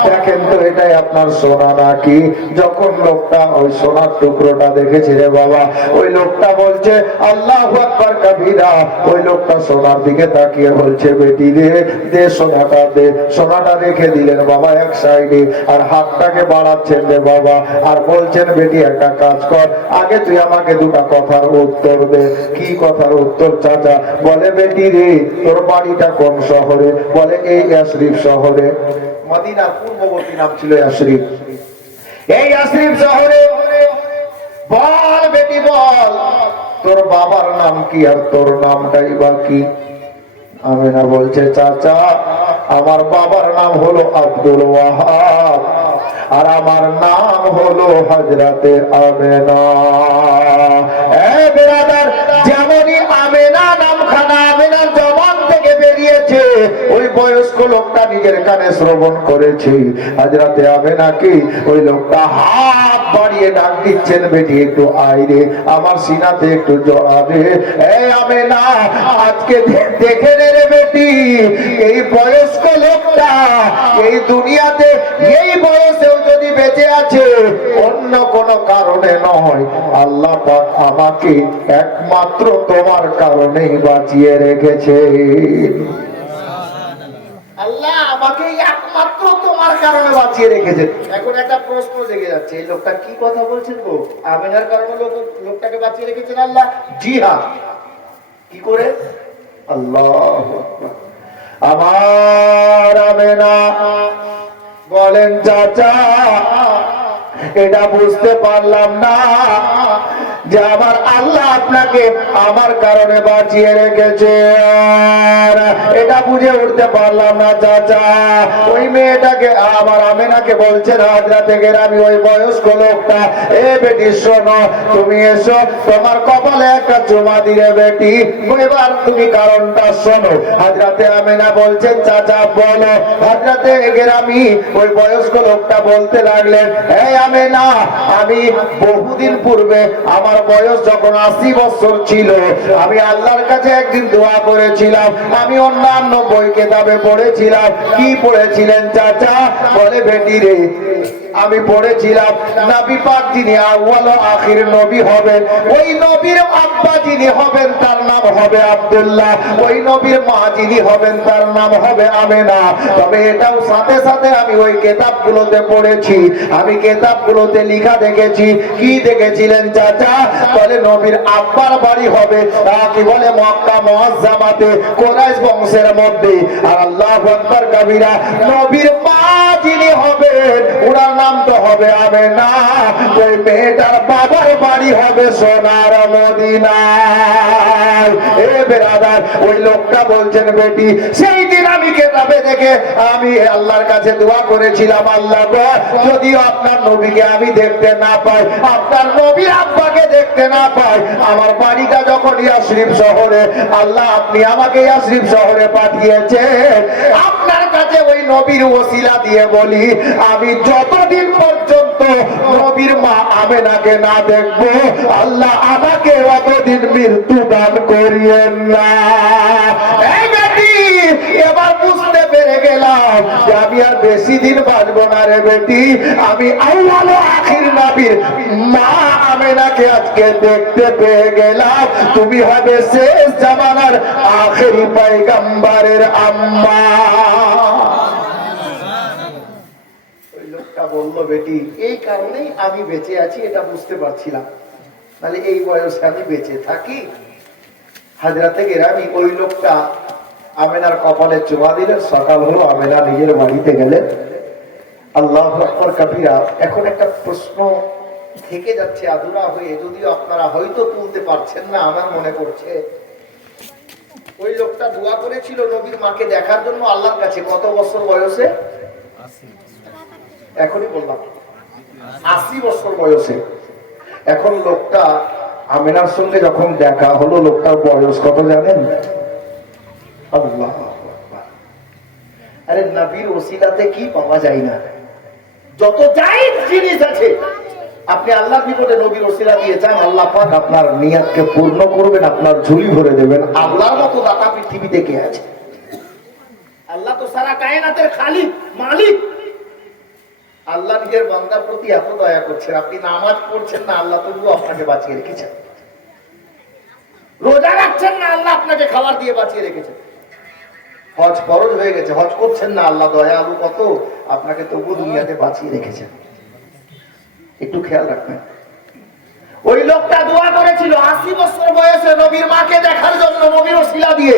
দেখেন তো এটাই আপনার সোনা নাকি? যখন লোকটা ওই সোনার টুকরোটা দেখেছে রে বাবা, ওই লোকটা বলছে আল্লাহু আকবার কাবীরা। ওই লোকটা সোনার দিকে তাকিয়ে বলছে, বেটি রে দে সোনাটা দে। সোনাটা রেখে দিলেন বাবা এক সাইডে, আর হাতটাকে বাড়াচ্ছেন রে বাবা, আর বলছেন বেটি একটা কাজ কর, আগে তুই আমাকে 2টা কথার উত্তর দে। কি কথার উত্তর চাচা? বলে বেটি রে তোর বাড়িটা কোন শহরে? বলে এই ইয়াসরিব শহরে। মদিনার পূর্ববর্তী নাম ছিল ইয়াসরিব। এই ইয়াসরিব শহরে বল বেটি বল তোর বাবার নাম কি আর তোর নামটাই বা কি? আমেনা বলছে, চাচা আমার বাবার নাম হলো আব্দুল ওয়াহাব আর আমার নাম হলো হযরতে আমেনা। এ বেরাদার, যেমনই আমেনা নামখানা আমেনার জবান থেকে বেরিয়েছে, ওই বয়স্ক লোকটা নিজের কানে শ্রবণ করেছে হযরতে আমেনাকে। ওই লোকটা হাত বাড়িয়ে ডাক দিচ্ছেন, বেটি একটু আয় রে, আমার সিনাতে একটু জড়া দে। এই আমেনা আজকে দেখে নে রে বেটি, এই বয়স্ক লোকটা এই দুনিয়াতে এই বয়সেও যদি বেঁচে আছে অন্য কোন কারণে নয়, আল্লাহ পাক আমাকে একমাত্র তোমার কারণেই বাঁচিয়ে রেখেছে। আল্লাহ আমাকে একমাত্র তোমার কারণে বাঁচিয়ে রেখেছে। এখন একটা প্রশ্ন জেগে যাচ্ছে, এই লোকটা কি কথা বলছেন গো? আমেনার কারণে লোকটাকে বাঁচিয়ে রেখেছেন আল্লাহ? জি হ্যাঁ। কি করে? আল্লাহু আকবার। আমার আমেনা বলেন, চাচা এটা বুঝতে পারলাম না যে আমার আল্লাহ আপনাকে আমার কারণে বাঁচিয়ে রেখেছে, এটা বুঝে উঠতে পারলাম না চাচা। ওই মেয়েটাকে আমার আমেনাকে বলছেন হযরতে গেরামি ওই বয়স্ক লোকটা, এ বেটি শোনো, তুমি এসো, তোমার কপালে একটা চুমা দিয়ে বেটি, এবার তুমি কারণটা শোনো। হযরতে আমেনা বলছেন, চাচা বলো। হযরতে গেরামি ওই বয়স্ক লোকটা বলতে লাগলেন, এই আমেনা, আমি বহুদিন পূর্বে আমার বয়স যখন 80 বছর ছিল, আমি আল্লাহর কাছে একদিন দোয়া করেছিলাম। আমি অন্যান্য বই কেতাবে পড়েছিলাম। কি পড়েছিলেন চাচা? বলে বেটি রে আমি পড়েছিলাম নবী পাক যিনি আউয়াল ও আখির নবী হবেন, ওই নবীর আব্বা যিনি হবেন তার নাম হবে আব্দুল্লাহ, ওই নবীর মা যিনি হবেন তার নাম হবে আমেনা। তবে এটাও সাথে সাথে আমি ওই কিতাবগুলোতে পড়েছি, আমি কিতাবগুলোতে লেখা দেখেছি। কি দেখেছিলেন চাচা? বলে নবীর আব্বার বাড়ি হবে কি বলে মক্কা মুআজ্জামাতে কুরাইশ বংশের মধ্যে, আর আল্লাহু আকবার কাবীরা নবীর মা যিনি হবেন ওনার নাম তো হবে আমেনা। ওই মেয়েটার বাবার বাড়ি হবে সোনার মদিনায়। এ বেরাদার, ওই লোকটা বলছেন, বেটি সেই দিন আমি কিতাবে দেখে আমি আল্লাহর কাছে দোয়া করেছিলাম, আল্লাহ গো যদি আপনার নবীকে আমি দেখতে না পাই, আপনার নবীর আব্বাকে দেখতে না পাই, আমার বাড়িটা যখন ইয়াসরিব শহরে, আল্লাহ আপনি আমাকে ইয়াসরিব শহরে পাঠিয়েছেন, আপনার কাছে ওই নবীর ওসিলা দিয়ে বলি, আমি যতদিন পর্যন্ত নবীর মা আমেনাকে না দেখবো, আল্লাহ আমাকে অতদিন মৃত্যু দান করিয়েন না। এই বেটি এবার বুঝতে পেরে গেলাম যে আমি আর বেশি দিন বাঁচবো না রে বেটি, আমি আউয়াল ও আখির নবীর মা আমেনাকে আজকে দেখতে পেয়ে গেলাম। তুমি হবে শেষ জামানার আখেরি পয়গম্বরের আম্মা। বললো, বেটি এই কারণেই আমি বেঁচে আছি, এটা বুঝতে পারছিলাম, তাহলে এই বয়সে আমি বেঁচে থাকি। হযরতে গেরামি ওই লোকটা আমেনার কপালে চুমা দিলেন। সকাল হলো, আমেনা নিজের বাড়িতে গেলেন। আল্লাহু আকবার কাবীরা। এখন একটা প্রশ্ন থেকে যাচ্ছে আধুরা হয়ে, যদিও আপনারা হয়তো তুলতে পারছেন না, আমার মনে পড়ছে। ওই লোকটা দোয়া করেছিল নবীর মাকে দেখার জন্য আল্লাহর কাছে, কত বছর বয়সে? এখনই বললাম 80 বছর বয়সে। এখন লোকটা আমেনার সঙ্গে যখন দেখা হলো, লোকটার বয়স কত জানেন? আল্লাহু আকবার। আরে নবীর ওসিলাতে কি পাওয়া যায় না? যত যাই জিনিস আছে আপনি আল্লাহর নিকটে নবীর ওসিলা দিয়ে চান, আল্লাহ পাক আপনার নিয়তকে পূর্ণ করবেন, আপনার ঝুলি ভরে দেবেন। আল্লাহর মতো দাতা পৃথিবীতে কে আছে? আল্লাহ তো সারা কায়নাতের খালিক, মালিক। আল্লাহ নিজের বান্দার প্রতি এত দয়া করছেন, আপনি নামাজ পড়ছেন না, আল্লাহ তবুও আপনাকে বাঁচিয়ে রেখেছেন। রোজা রাখছেন না, আল্লাহ আপনাকে খাবার দিয়ে বাঁচিয়ে রেখেছেন। হজ ফরজ হয়ে গেছে, হজ করছেন না, আল্লাহ দয়ালু কত, আপনাকে তবু দুনিয়াতে বাঁচিয়ে রেখেছেন। একটু খেয়াল রাখবেন। ওই লোকটা দোয়া করেছিল 80 বছর বয়সে নবীর মাকে দেখার জন্য, নবীর ওসিলা দিয়ে।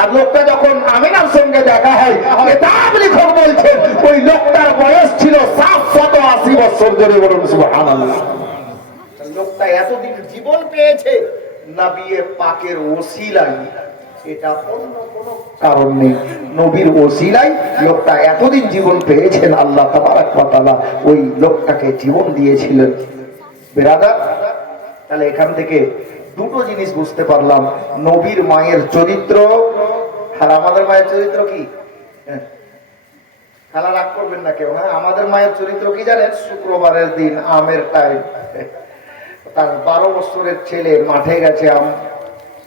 আর লোকটা যখন আমিনার সঙ্গে দেখা হয়, কিতাব লেখক বলছেন ওই লোকটার বয়স ছিল 780 বছর। ধরে বলুন সুবহানাল্লাহ। লোকটা এতদিন জীবন পেয়েছে নবী পাকের ওসিলায়, এটা অন্য কোনো কারণ নেই। নবীর ওসিলায় লোকটা এতদিন জীবন পেয়েছেন। আল্লাহ তাবারক ওয়া তাআলা ওই লোকটাকে জীবন দিয়েছিলেন। বেরাদার, তাহলে এখান থেকে দুটো জিনিস বুঝতে পারলাম, নবীর মায়ের চরিত্র আর আমাদের মায়ের চরিত্র কি। খালা রাগ করবেন না কেউ, হ্যাঁ? আমাদের মায়ের চরিত্র কি জানেন? শুক্রবারের দিন আমের টাইম, তার 12 বছরের ছেলে মাঠে গেছে, আম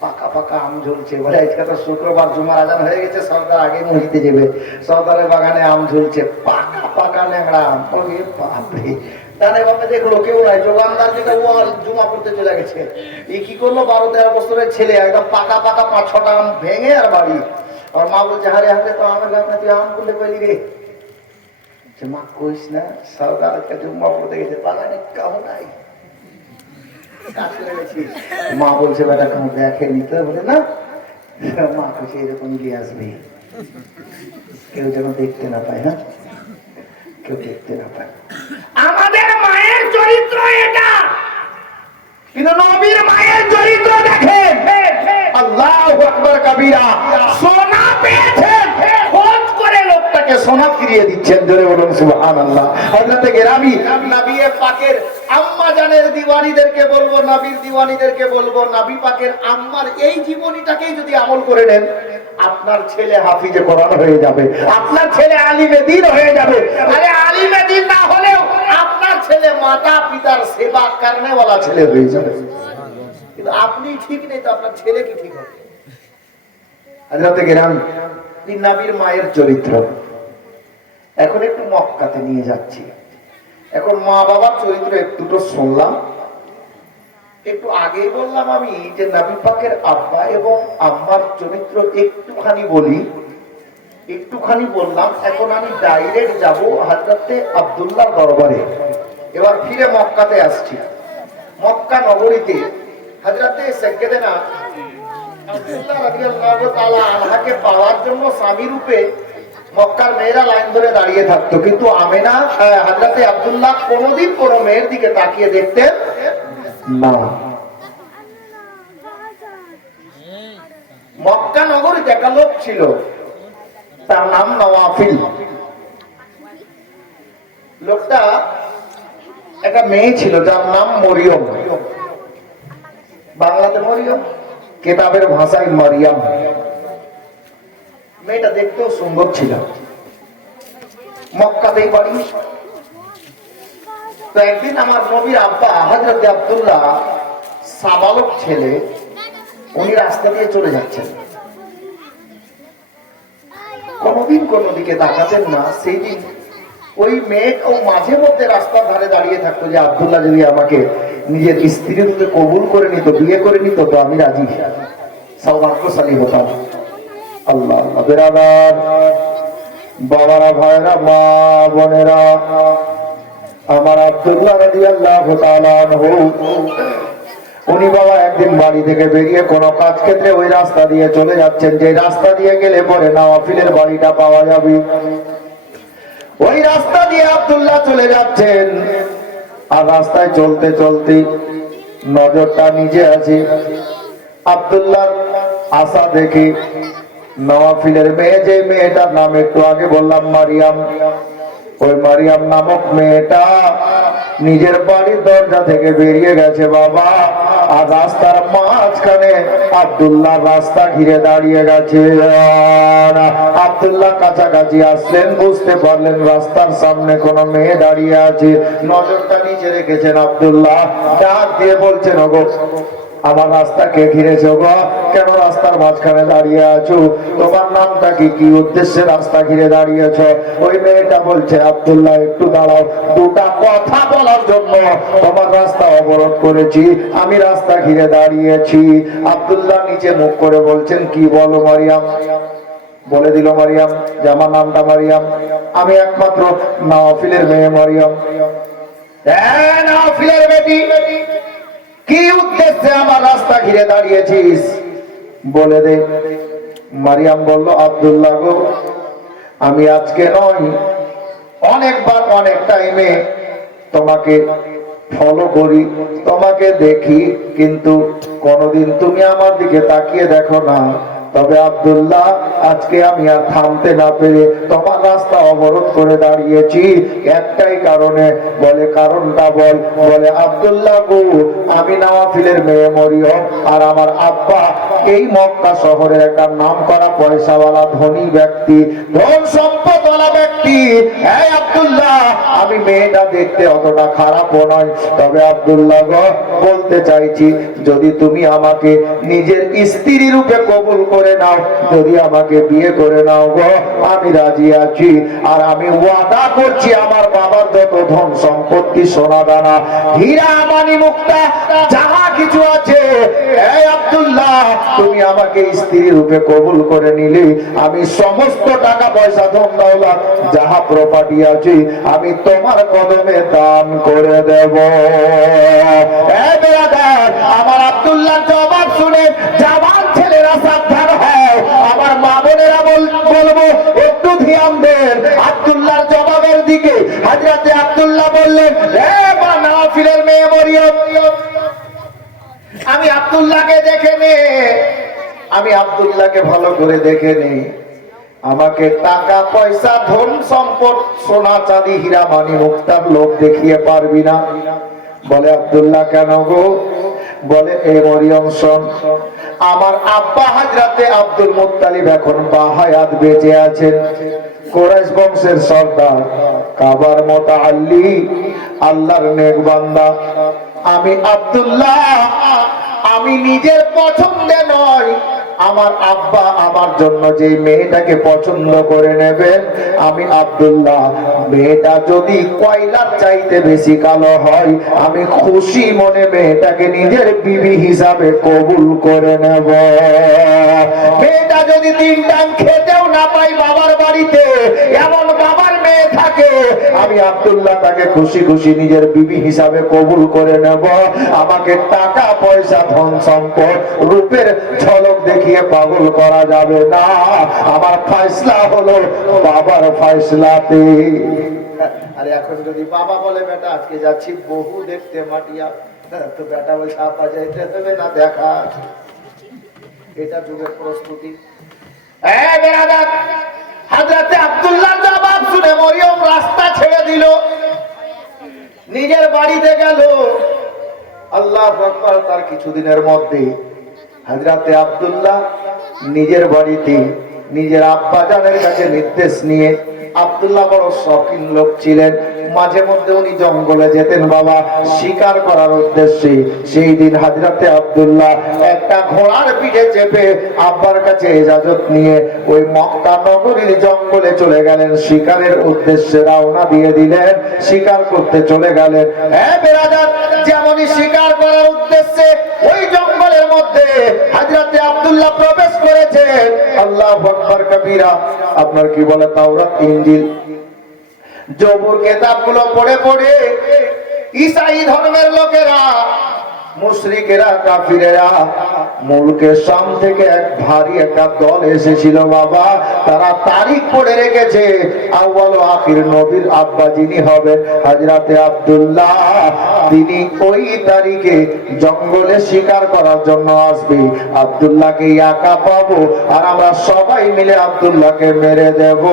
পাকা পাকা আম ঝুলছে। বলে আজকে তো শুক্রবার, জুমার আজান হয়ে গেছে, সর্দার আগে মসজিদে যাবে। সর্দারের বাগানে আম ঝুলছে, পাকা পাকা ন্যাংরা আম। ওরে বাপরে, তাহলে বাপে দেখলো কেউ নাই, দোকানদার যেটা ও জুমা করতে চলে গেছে। ই কি করলো, 12-13 বছরের ছেলে একদম পাকা পাকা 5-6টা আম ভেঙে আর বাড়ি। আর মা বলছে, হারে হাতে তো আমের গাছ না, তুই আম করলে পেলি রে। মা কইস না, সর্দার একটা জুম্মা পড়তে গেছে, বাগানে কাউ নাই। মা বলছে, বেটা কেমন দেখে নিতে বলে না। মা কইছে, এরকম গিয়ে আসবে, কেউ যেন দেখতে না পায়। হ্যাঁ, কেউ দেখতে না পায়। আমাদের মায়ের চরিত্র এটা, কিন্তু নবীর মায়ের চরিত্র দেখেন। আল্লাহু আকবার কাবীরা। সোনা পেয়েছেন, খোঁজ করে লোকটাকে সোনা ফিরিয়ে দিচ্ছেন। ধরে বলুন সুবহানাল্লাহ। হযরতে গেরামি নবী পাকের আম্মা জানের দিওয়ানিদেরকে বলবো, নবীর দিওয়ানিদেরকে বলবো, নবী পাকের আম্মার এই জীবনীটাকেই যদি আমল করে নেন, আপনার ছেলে হাফিজে কোরআন হয়ে যাবে, আপনার ছেলে আলিমে দ্বীন হয়ে যাবে। আরে আলিমে দ্বীন না হলেও আপনার ছেলে মাতা পিতার সেবা করনেওয়ালা ছেলে হয়ে যাবে। কিন্তু আপনি ঠিক নেই তো আপনার ছেলে কি ঠিক হবে? হযরতে গেরামি নবীর মায়ের চরিত্র। এখন একটু মক্কাতে নিয়ে যাচ্ছি। এখন মা বাবার চরিত্র একটু তো শুনলাম, একটু আগেই বললাম আমি যে নবী পাকের আব্বা এবং আম্মার চরিত্র একটুখানি বলি, একটুখানি বললাম। এখন আমি ডাইরেক্ট যাব হযরতে আব্দুল্লাহ দরবারে। এবার ফিরে মক্কাতে আসছি। মক্কা নগরীতে হযরতে সাইয়্যিদানা আব্দুল্লাহ রাদিয়াল্লাহু তাআলা আনহাকে পাওয়ার জন্য স্বামী রূপে মক্কার মেয়েরা লাইন ধরে দাঁড়িয়ে থাকতো, কিন্তু আমেনা হযরতে আব্দুল্লাহ কোনোদিন কোনো মেয়ের দিকে তাকিয়ে দেখতেন না। মক্কা নগরীতে একটা লোক ছিল, তার নাম নওয়াফিল। লোকটা একটা মেয়ে ছিল যার নাম মরিয়ম। বাংলাতে মরিয়ম, কেতাবের ভাষায় মারিয়াম। মেয়েটা দেখতেও সুন্দর ছিল। মক্কাতেই বাড়ি। তো একদিন আমার নবীর আব্বা হযরতে আব্দুল্লাহ সাবালক ছেলে, উনি রাস্তা দিয়ে চলে যাচ্ছেন, কোনদিন কোনো দিকে তাকাতেন না। সেই দিন ওই মেয়েটাও মাঝে মধ্যে রাস্তার ধারে দাঁড়িয়ে থাকতো যে আব্দুল্লাহ যদি আমাকে নিজের স্ত্রী রূপে কবুল করে নিত, বিয়ে করে নিত, তো আমি রাজি, সৌভাগ্যশালী হতাম। আল্লাহ আল্লাহ। বেরাদার, বাবারা, ভাইরা, মা বোনেরা, আমার আব্দুল্লাহ রাদিয়াল্লাহু তাআলা আনহু উনি বাবা একদিন বাড়ি থেকে বেরিয়ে কোনো কাজ ক্ষেত্রে ওই রাস্তা দিয়ে চলে যাচ্ছেন, যে রাস্তা দিয়ে গেলে পরে নওয়াফিলের বাড়িটা পাওয়া যাবে। ওই রাস্তা দিয়ে আব্দুল্লাহ চলে যাচ্ছেন, আর রাস্তায় চলতে চলতে নজরটা নিজে আছে আব্দুল্লাহর আশা দেখে নওয়াফিলের মেয়ে, যে মেয়েটার নাম একটু আগে বললাম মারিয়াম, ওই মারিয়াম নামক মেয়েটা নিজের বাড়ির দরজা থেকে বেরিয়ে গেছে বাবা, আর রাস্তার মাঝখানে আব্দুল্লাহ রাস্তা ঘিরে দাঁড়িয়ে গেছে। আব্দুল্লাহ কাছাকাছি আসলেন, বুঝতে পারলেন রাস্তার সামনে কোনো মেয়ে দাঁড়িয়ে আছে। নজরটা নিচে রেখেছেন আব্দুল্লাহ, ডাক দিয়ে বলছেন, ওগো আমার রাস্তাকে ঘিরেছো গো, কেন রাস্তার মাঝখানে দাঁড়িয়ে আছো? তোমার নামটা কি, কি উদ্দেশ্যে রাস্তা ঘিরে দাঁড়িয়েছ? ওই মেয়েটা বলছে, আব্দুল্লাহ একটু দাঁড়াও, দুটা কথা বলার জন্য তোমার রাস্তা অবরোধ করেছি, আমি রাস্তা ঘিরে দাঁড়িয়েছি। আব্দুল্লাহ নিচে মুখ করে বলছেন, কি বলো মারিয়াম? বলে দিল মারিয়াম যে আমার নামটা মারিয়াম, আমি একমাত্র নওয়াফিলের মেয়ে মারিয়াম। নওয়াফিলের বেটি, কি উদ্দেশ্যে আমার রাস্তা ঘিরে দাঁড়িয়েছিস বলে দে। মারিয়াম বলল, আব্দুল্লাহ গো, আমি আজকে নয়, অনেকবার অনেক টাইমে তোমাকে ফলো করি, তোমাকে দেখি, কিন্তু কোনদিন তুমি আমার দিকে তাকিয়ে দেখো না। তবে আব্দুল্লাহ, আজকে আমি আর থামতে না পেরে তোমার রাস্তা অবরোধ করে দাঁড়িয়েছি একটাই কারণে। বলে, কারণটা বল। বলে, আব্দুল্লাহ গো, আমি নওয়াফিলের মেয়ে মরিয়ম, আর আমার আব্বা এই মক্কা শহরের একটা নাম করা পয়সাওয়ালা ধনী ব্যক্তি, ধন সম্পদওয়ালা ব্যক্তি। এই আব্দুল্লাহ, আমি মেয়েটা দেখতে অতটা খারাপও নয়, তবে আব্দুল্লাহ গো, বলতে চাইছি, যদি তুমি আমাকে নিজের স্ত্রী রূপে কবুল করে নাও, যদি আমাকে বিয়ে করে নাও গো, আমি রাজি আছি। আর আমি ওয়াদা করছি, আমার বাবার যত ধন সম্পত্তি, সোনা দানা, হীরা মানি মুক্তা যাহা কিছু আছে, এই আব্দুল্লাহ, তুমি আমাকে স্ত্রী রূপে কবুল করে নিলে আমি সমস্ত টাকা পয়সা ধন দৌলত যাহা প্রপার্টি আছে, আমি তোমার কদমে দান করে দেব। এই বেরাদার, আমার আব্দুল্লাহ জবাব শুনে জওয়ান ছেলেরা সাবধান হয়, আমার মা বোনেরা বলবো একটু ধ্যান দেন আব্দুল্লাহর জবাবের দিকে। হযরতে আব্দুল্লাহ বললেন, হে মা নওয়াফিলের মেয়ে মরিয়ম, আমি আব্দুল্লাহকে দেখে নে, আমি আব্দুল্লাহকে ভালো করে দেখে নে, আমাকে টাকা পয়সা ধন সম্পদ সোনা চাঁদি হীরা মানি মুক্তার লোক দেখিয়ে পারবি না। বলে, আব্দুল্লাহ কেন গো? বলে, এ মরিয়ম শোন, আমার আব্বা হযরতে আব্দুল মুত্তালিব এখন বাহায়াত বেঁচে আছেন, কুরাইশ বংশের সর্দার, কাবার মুতাআল্লি, আল্লাহর নেক বান্দা। আমি আব্দুল্লাহ, আমি নিজের পছন্দে নয়, আমার আব্বা আমার জন্য যে মেয়েটাকে পছন্দ করে নেবেন, আমি আব্দুল্লাহ, মেয়েটা যদি কয়লার চাইতে বেশি কালো হয়, আমি খুশি মনে মেয়েটাকে নিজের বিবি হিসাবে কবুল করে নেব। মেয়েটা যদি 3 টাইম খেতেও না পাই বাবার বাড়িতে, এমন বাবার মেয়ে থাকে, আমি আব্দুল্লাহ তাকে খুশি খুশি নিজের বিবি হিসাবে কবুল করে নেব। আমাকে টাকা পয়সা ধন সম্পদ রূপের ঝলক দেখিয়ে পাগল করা যাবে না। আমার ফয়সলা হলো বাবার ফয়সলাতে। আর এখন যদি বাবা বলে, বেটা আজকে যাচ্ছি বহু দেখতে মাটিয়া, তো বেটা বলছে, আপা যাইতে হবে না, দেখা এটা যুগের প্রস্তুতি। হযরতে আব্দুল্লাহ জবাব শুনে মরিয়ম রাস্তা ছেড়ে দিল, নিজের বাড়িতে গেল। আল্লাহু আকবার। তার কিছুদিনের মধ্যে হযরতে আব্দুল্লাহ নিজের বাড়িতে নিজের আব্বা জানের কাছে নির্দেশ নিয়ে, আব্দুল্লাহ বড় শৌখিন লোক ছিলেন, মাঝে মধ্যে উনি জঙ্গলে যেতেন বাবা শিকার করার উদ্দেশ্যে। সেই দিন হযরতে আব্দুল্লাহ একটা ঘোড়ার পিঠে চেপে আব্বার কাছে ইজাজত নিয়ে ওই মক্কা নগরীর জঙ্গলে চলে গেলেন, শিকারের উদ্দেশ্যে রওনা দিয়ে দিলেন, শিকার করতে চলে গেলেন। হ্যাঁ বেরাদার, যেমনই শিকার করার উদ্দেশ্যে ওই জঙ্গলের মধ্যে হযরতে আব্দুল্লাহ প্রবেশ করেছেন, আল্লাহু আকবার কবীরা। আপনার কি বলে, তাওরাত, ইনজিল, জবুর কিতাবগুলো পড়ে পড়ে ঈসাই ধর্মের লোকেরা মুশরিকেরা কাফিরেরা মুলকের শাম থেকে এক ভারী একটা দল এসেছিল বাবা। তারা তারিখ পড়ে রেখেছে, আউয়াল ও আখির নবীর আব্বা যিনি হবেন হযরতে আব্দুল্লাহ, তিনি ওই তারিখে জঙ্গলে শিকার করার জন্য আসবে। আব্দুল্লাহকে একা পাবো আর আমরা সবাই মিলে আব্দুল্লাহকে মেরে দেব,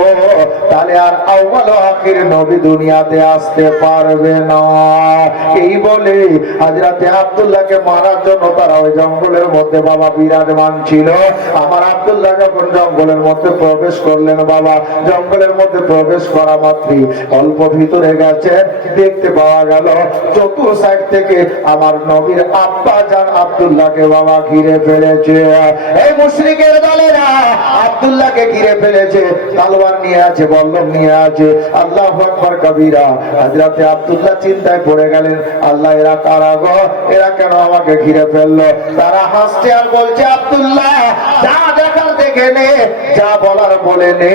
তাহলে আর আউয়াল ও আখির নবী দুনিয়াতে আসতে পারবে না। এই বলে হযরতে আব্দুল্লাহকে মারার জন্য তারা ওই জঙ্গলের মধ্যে বাবা বিরাজমান ছিল। আমার আব্দুল্লাহ যখন জঙ্গলের মধ্যে প্রবেশ করলেন বাবা, জঙ্গলের মধ্যে প্রবেশ করা মাত্রই অল্প ভিতরে গেছে, দেখতে পাওয়া গেল চতুর সাইড থেকে আমার নবীর আব্বা জান আব্দুল্লাহকে বাবা ঘিরে ফেলেছে। এই মুশরিকের দলেরা আব্দুল্লাহকে ঘিরে ফেলেছে, তলোয়ার নিয়ে আছে, বল্লম নিয়ে আছে। আল্লাহু আকবার কবীরা। হযরতে আব্দুল্লাহ চিন্তায় পড়ে গেলেন, আল্লাহ এরা কারা গো, এরা কেন আমাকে ঘিরে ফেললো? তারা হাসছে আর বলছে, আব্দুল্লাহ যা দেখার দেখে নে, যা বলার বলে নে,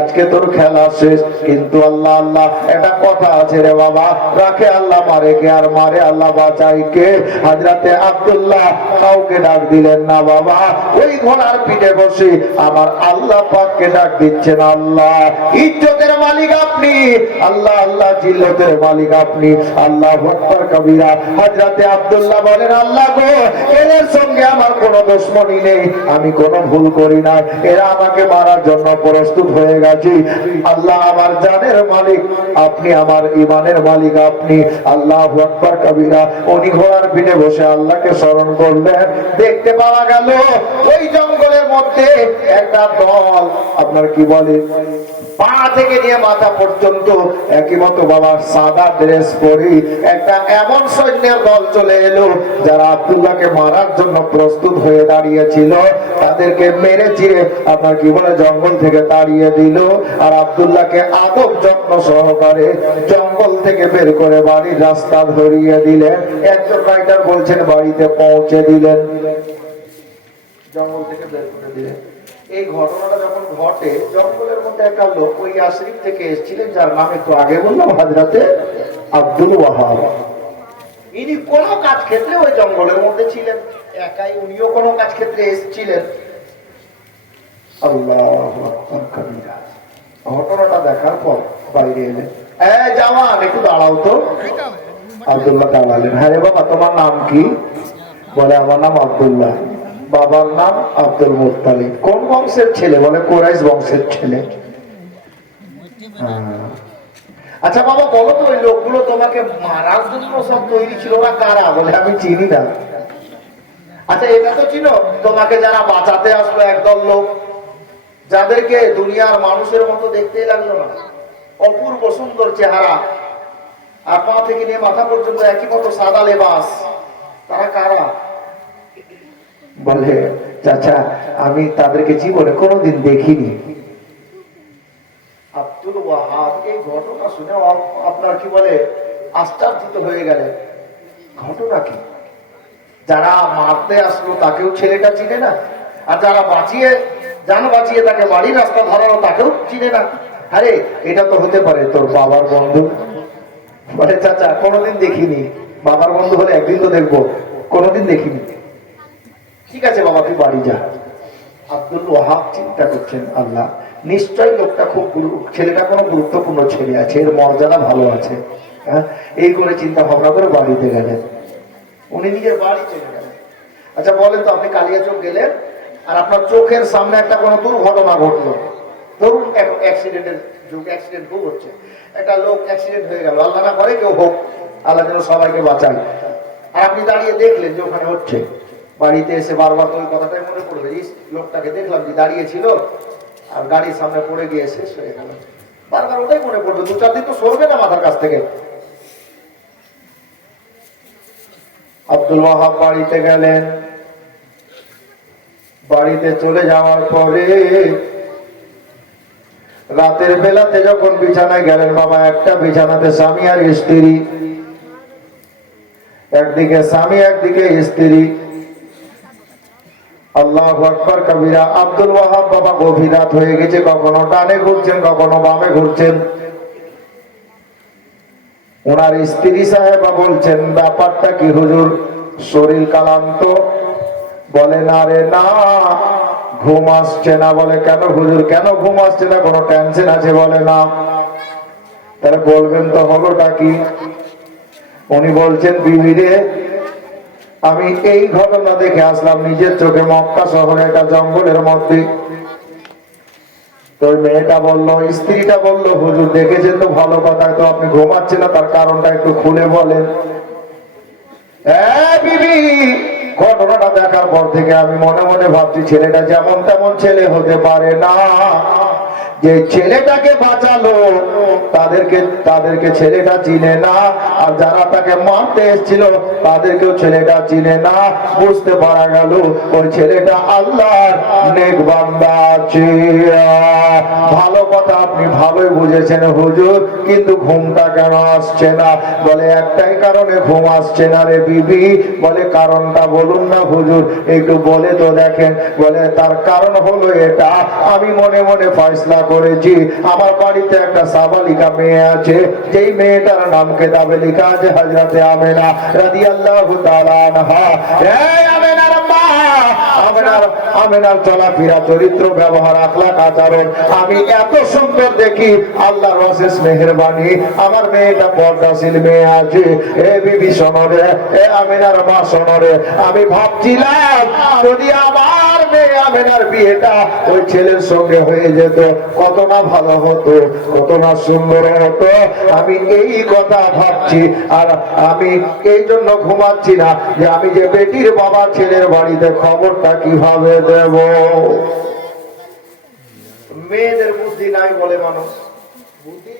আজকে তোর খেলা শেষ। কিন্তু আল্লাহ আল্লাহ একটা কথা আছে রে বাবা, রাখে আল্লাহ মারে কে আর মারে আল্লাহ বাঁচাই কে। হযরতে আব্দুল্লাহ কাউকে ডাক দিলেন না বাবা, ওই ঘোড়ার পিঠে বসে আমার আল্লাহ পাককে ডাক দিচ্ছেন, আল্লাহ ইজ্জতের মালিক আপনি, আল্লাহ আল্লাহ জিল্লতের মালিক আপনি। আল্লাহু আকবার কবীরা। হযরতে আব্দুল্লাহ বলেন, আল্লাহ গো, এদের সঙ্গে আমার কোনো দুশমনি নেই, আমি কোনো ভুল করি না, এরা আমাকে মারার জন্য প্রস্তুত হয়ে গেছে। আল্লাহ আমার জানের মালিক আপনি, আমার ইমানের মালিক আপনি। আল্লাহু আকবার কবীরা। উনি ঘোড়ার পিঠে বসে আল্লাহকে স্মরণ করলেন। দেখতে পাওয়া গেল ওই জঙ্গলের মধ্যে একটা দল, আপনার কি বলে, পা থেকে নিয়ে মাথা পর্যন্ত একই মতো বাবা সাদা ড্রেস পরে একটা এমন সৈন্যের দল চলে এলো, যারা আব্দুল্লাহকে মারার জন্য প্রস্তুত হয়ে দাঁড়িয়েছিল। তাদেরকে মেরে চিরে আপনার কি বলে জঙ্গল থেকে তাড়িয়ে দিল, আর আব্দুল্লাহকে আদব যত্ন সহকারে জঙ্গল থেকে বের করে বাড়ির রাস্তা ধরিয়ে দিলেন। একজন রাইটার বলছেন বাড়িতে পৌঁছে দিলেন, জঙ্গল থেকে বের করে দিলেন। এই ঘটনাটা যখন ঘটে, জঙ্গলের মধ্যে একটা লোক ওই ইয়াসরিব থেকে এসেছিলেন, যার নাম একটু আগে বললাম হযরতে আব্দুল ওয়াহাব। ইনি কোন কাজ ক্ষেত্রে ওই জঙ্গলের মধ্যে ছিলেন, একাই উনিও কোন কাজ ক্ষেত্রে এসেছিলেন। আল্লাহু আকবার কবীরা। ঘটনাটা দেখার পর বাইরে এলেন, জাওয়ান একটু দাঁড়াও তো। আব্দুল্লাহ দাঁড়ালেন। হ্যাঁ রে বাবা, তোমার নাম কি? বলে আমার নাম আব্দুল্লাহ। বাবার নাম আব্দুল মুত্তালিব। কোন বংশের ছেলে? বলে কুরাইশ বংশের ছেলে। আচ্ছা বাবা বলো তো, ওই লোকগুলো তোমাকে মারার জন্য সব তৈরি ছিল, ওরা কারা? বলে আমি চিনি না। আচ্ছা এটা তো চিনো, তোমাকে যারা বাঁচাতে আসলো একদল লোক, যাদেরকে দুনিয়ার মানুষের মতো দেখতেই লাগলো না, অপূর্ব সুন্দর চেহারা, আর পা থেকে নিয়ে মাথা পর্যন্ত একই মতো সাদা লেবাস, তারা কারা? বলে চাচা আমি তাদেরকে জীবনে কোনোদিন দেখিনি। আব্দুল ওয়াহাব এই ঘটনা শুনে আপনার কি বলে আশ্চর্যিত হয়ে গেলেন। ঘটনা কি? যারা মারতে আসলো তাকেও ছেলেটা চিনে না, আর যারা বাঁচিয়ে জান বাঁচিয়ে তাকে বাড়ির রাস্তা ধরানো তাকেও চিনে না। আরে এটা তো হতে পারে তোর বাবার বন্ধু। বলে চাচা কোনোদিন দেখিনি। বাবার বন্ধু হলে একদিন তো দেখবো, কোনোদিন দেখিনি। ঠিক আছে বাবা তুই বাড়ি যা। আব্দুল ওয়াহাব চিন্তা করছেন, আল্লাহ নিশ্চয়ই লোকটা খুব ছেলেটা কোনো গুরুত্বপূর্ণ ছেলে আছে, এর মর্যাদা ভালো আছে। হ্যাঁ এই করে চিন্তা ভাবনা করে বাড়িতে গেলেন। উনি নিজের বাড়ি চলে গেলেন। আচ্ছা বলেন তো, আপনি কালিয়াচক গেলেন আর আপনার চোখের সামনে একটা কোনো দুর্ঘটনা ঘটলো, ধরুন অ্যাক্সিডেন্টের যুগ, অ্যাক্সিডেন্ট খুব হচ্ছে, একটা লোক অ্যাক্সিডেন্ট হয়ে গেল, আল্লাহ না করে কেউ হোক, আল্লাহ যেন সবাইকে বাঁচায়, আর আপনি দাঁড়িয়ে দেখলেন যে ওখানে হচ্ছে। বাড়িতে এসে বারবার তো ওই কথাটাই মনে পড়বে, লোকটাকে দেখলাম যে দাঁড়িয়ে ছিল আর গাড়ির সামনে পড়ে গিয়ে শেষ হয়ে গেল, বারবার ওটাই মনে পড়বে, দু চার দিন তো সরবে না মাথার কাছ থেকে। আব্দুল ওয়াহাব বাড়িতে গেলেন। বাড়িতে চলে যাওয়ার পরে রাতের বেলাতে যখন বিছানায় গেলেন বাবা, একটা বিছানাতে স্বামী আর স্ত্রী, একদিকে স্বামী একদিকে স্ত্রী। আল্লাহু আকবার কবীরা। আব্দুল ওয়াহাব বাবা গভীর রাত হয়ে গেছে, কখনো ডানে ঘুরছেন কখনো বামে ঘুরছেন। ওনার স্ত্রী সাহেবা বলছেন ব্যাপারটা কি হুজুর? শরীর ক্লান্ত, বলে না রে না, ঘুম আসছে না। বলে কেন হুজুর, কেন ঘুম আসছে না, কোনো টেনশন আছে? বলে না। তাহলে বলবেন তো হলোটা কি? উনি বলছেন, বিবি রে, আমি এই ঘটনা দেখে আসলাম নিজের চোখে মক্কা শহরে একটা জঙ্গলের মধ্যে। তো ওই মেয়েটা বললো, স্ত্রীটা বললো, হুজুর দেখেছেন তো, ভালো কথা, তো আপনি ঘুমাচ্ছেন না, তার কারণটা একটু খুলে বলেন। বিবি, ঘটনাটা দেখার পর থেকে আমি মনে মনে ভাবছি, ছেলেটা যেমন তেমন ছেলে হতে পারে না। যে ছেলেটাকে বাঁচালো তাদেরকে ছেলেটা চিনে না, আর যারা তাকে মারতে এসেছিল তাদেরকেও ছেলেটা চিনে না। বুঝতে পারা গেল ওই ছেলেটা আল্লাহর নেক বান্দা আছে। ভালো কথা, আপনি ভালোই বুঝেছেন হুজুর, কিন্তু ঘুমটা কেন আসছে না? বলে একটাই কারণে ঘুম আসছে না রে বিবি। বলে কারণটা বলুন না হুজুর, একটু বলে তো দেখেন। বলে তার কারণ হলো এটা, আমি মনে মনে ফয়সলা করেছি, আমার বাড়িতে একটা সাবালিকা মেয়ে আছে, যেই মেয়েটার নাম কেতাবে লেখা আছে হযরতে আমেনা রাদিয়াল্লাহু তাআলা আনহা। এই আমেনার মা, আমেনার চলাফেরা, চরিত্র, ব্যবহার, আখলাক, আচরণ আমি এত সুন্দর দেখি, আল্লাহর অশেষ মেহেরবানি, আমার মেয়েটা পর্দাশীল মেয়ে আছে। এ বিবি শোনো রে, এ আমেনার মা শোনো রে, আমি ভাবছিলাম যদি আমার মেয়ে আমেনার বিয়েটা ওই ছেলের সঙ্গে হয়ে যেত, কত না ভালো হতো, কত না সুন্দর হতো। আমি এই কথা ভাবছি, আর আমি এই জন্য ঘুমাচ্ছি না যে আমি যে বেটির বাবা ছেলের বাড়িতে খবরটা কিভাবে দেব। মেয়েদের বুদ্ধি নাই বলে মানুষ, বুদ্ধি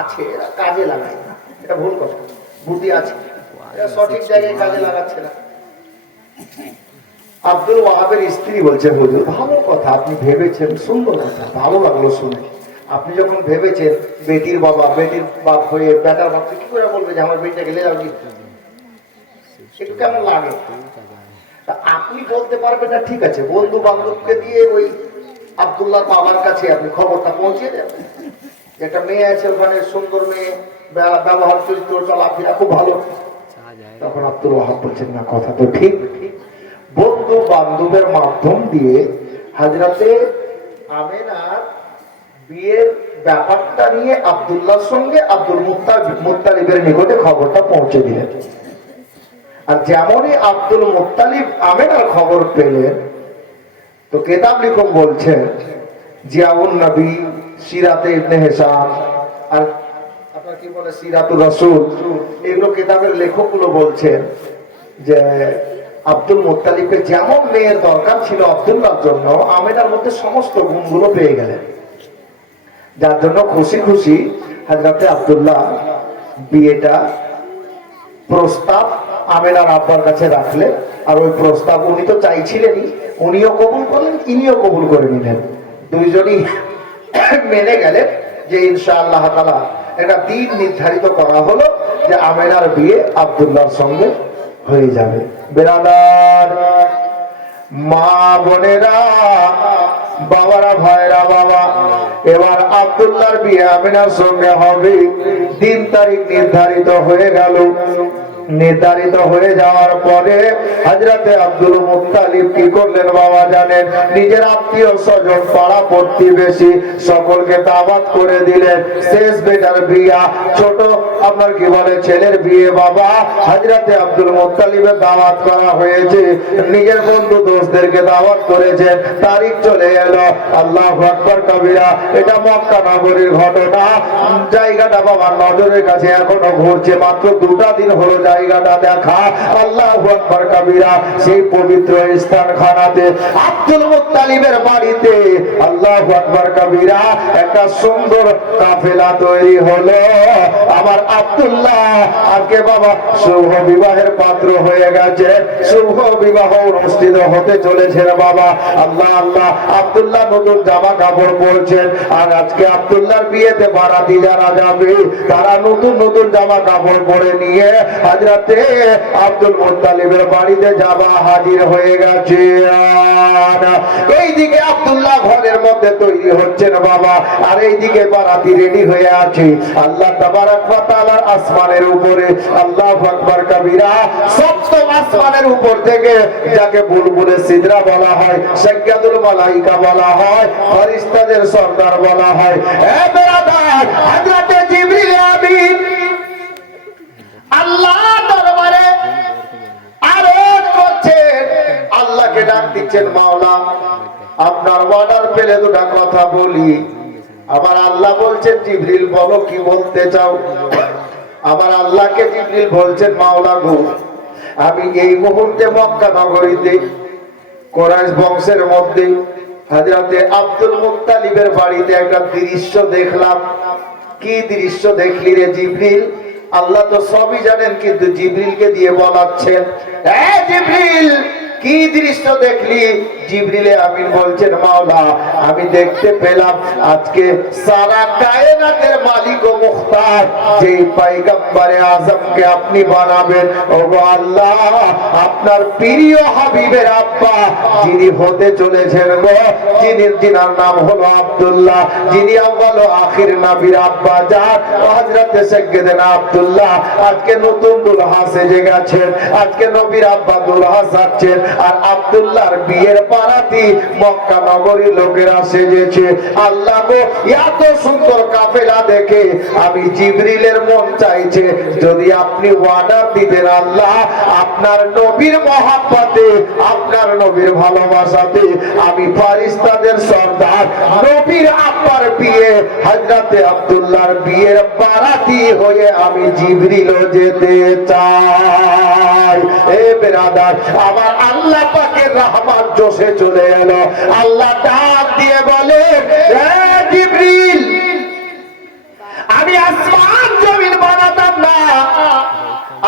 আছে, কাজে লাগায় না, এটা ভুল কথা। বুদ্ধি আছে, সঠিক জায়গায় কাজে লাগাচ্ছে না। আব্দুল ওয়াহাবের স্ত্রী বলছেন, হুজুর ভালো কথা আপনি ভেবেছেন, সুন্দর কথা, ভালো লাগলো শুনে। আপনি যখন ভেবেছেন বেটির বাবা, বেটির বাপ হয়ে বেটার বাপকে কি করে বলবে যে আমার বেটিটা গেলে যাও, একটু কেমন লাগে? আপনি বলতে পারবেন না, ঠিক আছে, বন্ধু বান্ধবকে দিয়ে ওই আব্দুল্লাহ বাবার কাছে আপনি খবরটা পৌঁছে দেন, একটা মেয়ে আছে ওখানে, সুন্দর মেয়ে, ব্যবহার, চরিত্র, চলাফেরা খুব ভালো। তখন আব্দুল ওয়াহাব বলছেন, না কথা তো ঠিক, বন্ধু বান্ধবের মাধ্যম দিয়ে হযরতে আমেনার বিয়ের ব্যাপারটা নিয়ে আব্দুল্লাহর সঙ্গে আব্দুল মুত্তালিবের নিকটে খবরটা পৌঁছে দিলেন। আর যেমনই আব্দুল মুত্তালিব আমেনার খবর পেলেন, তো কেতাব লিখক বলছেন, জিয়াউন নবী, সিরাতে ইবনে হিশাম, আর আপনার কি বলে সিরাতুর রাসূল, এগুলো কেতাবের লেখকগুলো বলছেন যে আব্দুল মুত্তালিবকে যেমন মেয়ের দরকার ছিল আব্দুল্লাহর জন্য, আমেনার মধ্যে সমস্ত গুণগুলো পেয়ে গেলেন। যার জন্য খুশি খুশি হযরতে আব্দুল্লাহ বিয়েটা প্রস্তাব আমেনার আব্বার কাছে রাখলেন। আর ওই প্রস্তাব উনি তো চাইছিলেনই, উনিও কবুল করলেন, ইনিও কবুল করে নিলেন। দুইজনই মেনে গেলেন যে ইনশাআল্লাহ তাআলা একটা দিন নির্ধারিত করা হলো যে আমেনার বিয়ে আব্দুল্লাহর সঙ্গে হয়ে যাবে। বেরাদার, মা বোনেরা, বাবারা, ভাইরা, বাবা, এবার আব্দুল্লাহর বিয়ে আমিনার সঙ্গে হবে। দিন তারিখ নির্ধারিত হয়ে গেল। নির্ধারিত হয়ে যাওয়ার পরে হযরতে আব্দুল মুত্তালিব কি করলেন বাবা জানেন? নিজের আত্মীয় স্বজন, পাড়া প্রতিবেশী সকলকে দাওয়াত করে দিলেন। শেষ বেটার বিয়া, ছোট আপনার কি বলে ছেলের বিয়ে বাবা হযরতে আব্দুল মুত্তালিবের দাওয়াত করা হয়েছে। নিজের বন্ধু দোস্তদেরকে দাওয়াত করেছেন। তারিখ চলে এলো, আল্লাহু আকবার কবিরা। এটা মক্কা নগরীর ঘটনা। জায়গাটা বাবার নজরের কাছে এখনো ঘুরছে, মাত্র 2টা দিন হলো জায়গাটা দেখা। আল্লাহু আকবার কবিরা। সেই পবিত্র স্থানখানাতে আব্দুল মুত্তালিবের বাড়িতে আল্লাহু আকবার কবিরা একটা সুন্দর কাফেলা তৈরি হলো। আমার আব্দুল্লাহ আজকে বাবা শুভ বিবাহের পাত্র হয়ে গেছে, শুভ বিবাহ অনুষ্ঠিত হতে চলেছে বাবা। আল্লাহ আল্লাহ, আব্দুল্লাহ নতুন জামা কাপড় পরছেন। আর আজকে আব্দুল্লাহর বিয়েতে বারাতি যারা যাবে তারা নতুন নতুন জামা কাপড় পরে নিয়ে হযরতে আব্দুল মুত্তালিবের বাড়িতে যাবা হাজির হয়ে গেছে। এইদিকে আব্দুল্লাহ ঘরের মধ্যে তৈরি হচ্ছেন বাবা, আর এইদিকে বারাতি রেডি হয়ে আছে। আল্লাহ তাবারাক ওয়া তাআলা তাআলার আসমানের উপরে, আল্লাহু আকবার কাবীরা, সপ্তম আসমানের উপর থেকে যাকে বুলবুলে সিদরা বলা হয়, সাজ্জাদুল মালাইকা বলা হয়, ফেরেশতাদের সরদার বলা হয়, এ বেরাদার, হযরত জিবরিল আমিন আল্লাহ দরবারে আরজ করছেন, আল্লাহকে ডাক দিচ্ছেন, মাওলা আপনার অর্ডার পেলে দুটা কথা বলি। আবার আল্লাহ বলছেন, জিবরিল বলো কি বলতে চাও। আবার আল্লাহকে জিবরিল বলছেন, মাওলা গো, আমি এই মুহূর্তে মক্কা নগরীতে কুরাইশ বংশের মধ্যে হযরতে আব্দুল মুত্তালিবের বাড়িতে একটা দৃশ্য দেখলাম। কি দৃশ্য দেখলি রে জিবরিল? আল্লাহ তো সবই জানেন, কিন্তু জিবরিলকে দিয়ে বলাচ্ছেন, এ জিবরিল কি দৃশ্য দেখলি? জিবরিলে আমিন বলছেন, মাওলা আমি দেখতে পেলাম আজকে সারা কায়নাতের মালিক ও মুখতার যেই পয়গম্বরে আজমকে আপনি বানাবেন, ওগো আল্লাহ আপনার প্রিয় হাবিবের আব্বা যিনি হতে চলেছেন গো, যিনার নাম হলো আব্দুল্লাহ, যিনি আউয়াল ও আখির নবীর আব্বা জান হযরত সাইয়্যিদনা আব্দুল্লাহ আজকে নতুন দুলহা সেজে গেছেন, আজকে নবীর আব্বা দুলহা সাজছেন, আর আব্দুল্লাহর বিয়ের বারাতি মক্কা নগরীর লোকেরা সেজেছে। আল্লাহ গো, এত সুন্দর কাফেলা দেখে আমি জিবরিলের মন চাইছে যদি আপনি অর্ডার দিতেন, আল্লাহ আপনার নবীর মহব্বতে, আপনার নবীর ভালোবাসাতে আমি ফেরেশতাদের সরদার নবীর আব্বার বিয়ে হযরতে আব্দুল্লাহর বিয়ের বারাতি হয়ে আমি জিবরিলও যেতে চাই। এ বেরাদার, আমার আল্লাহ পাকের রহমত জোশে চলে এলো। আল্লাহ ডাক দিয়ে বলে, এ জিবরিল, আমি আসমান জমিন বানাতাম না,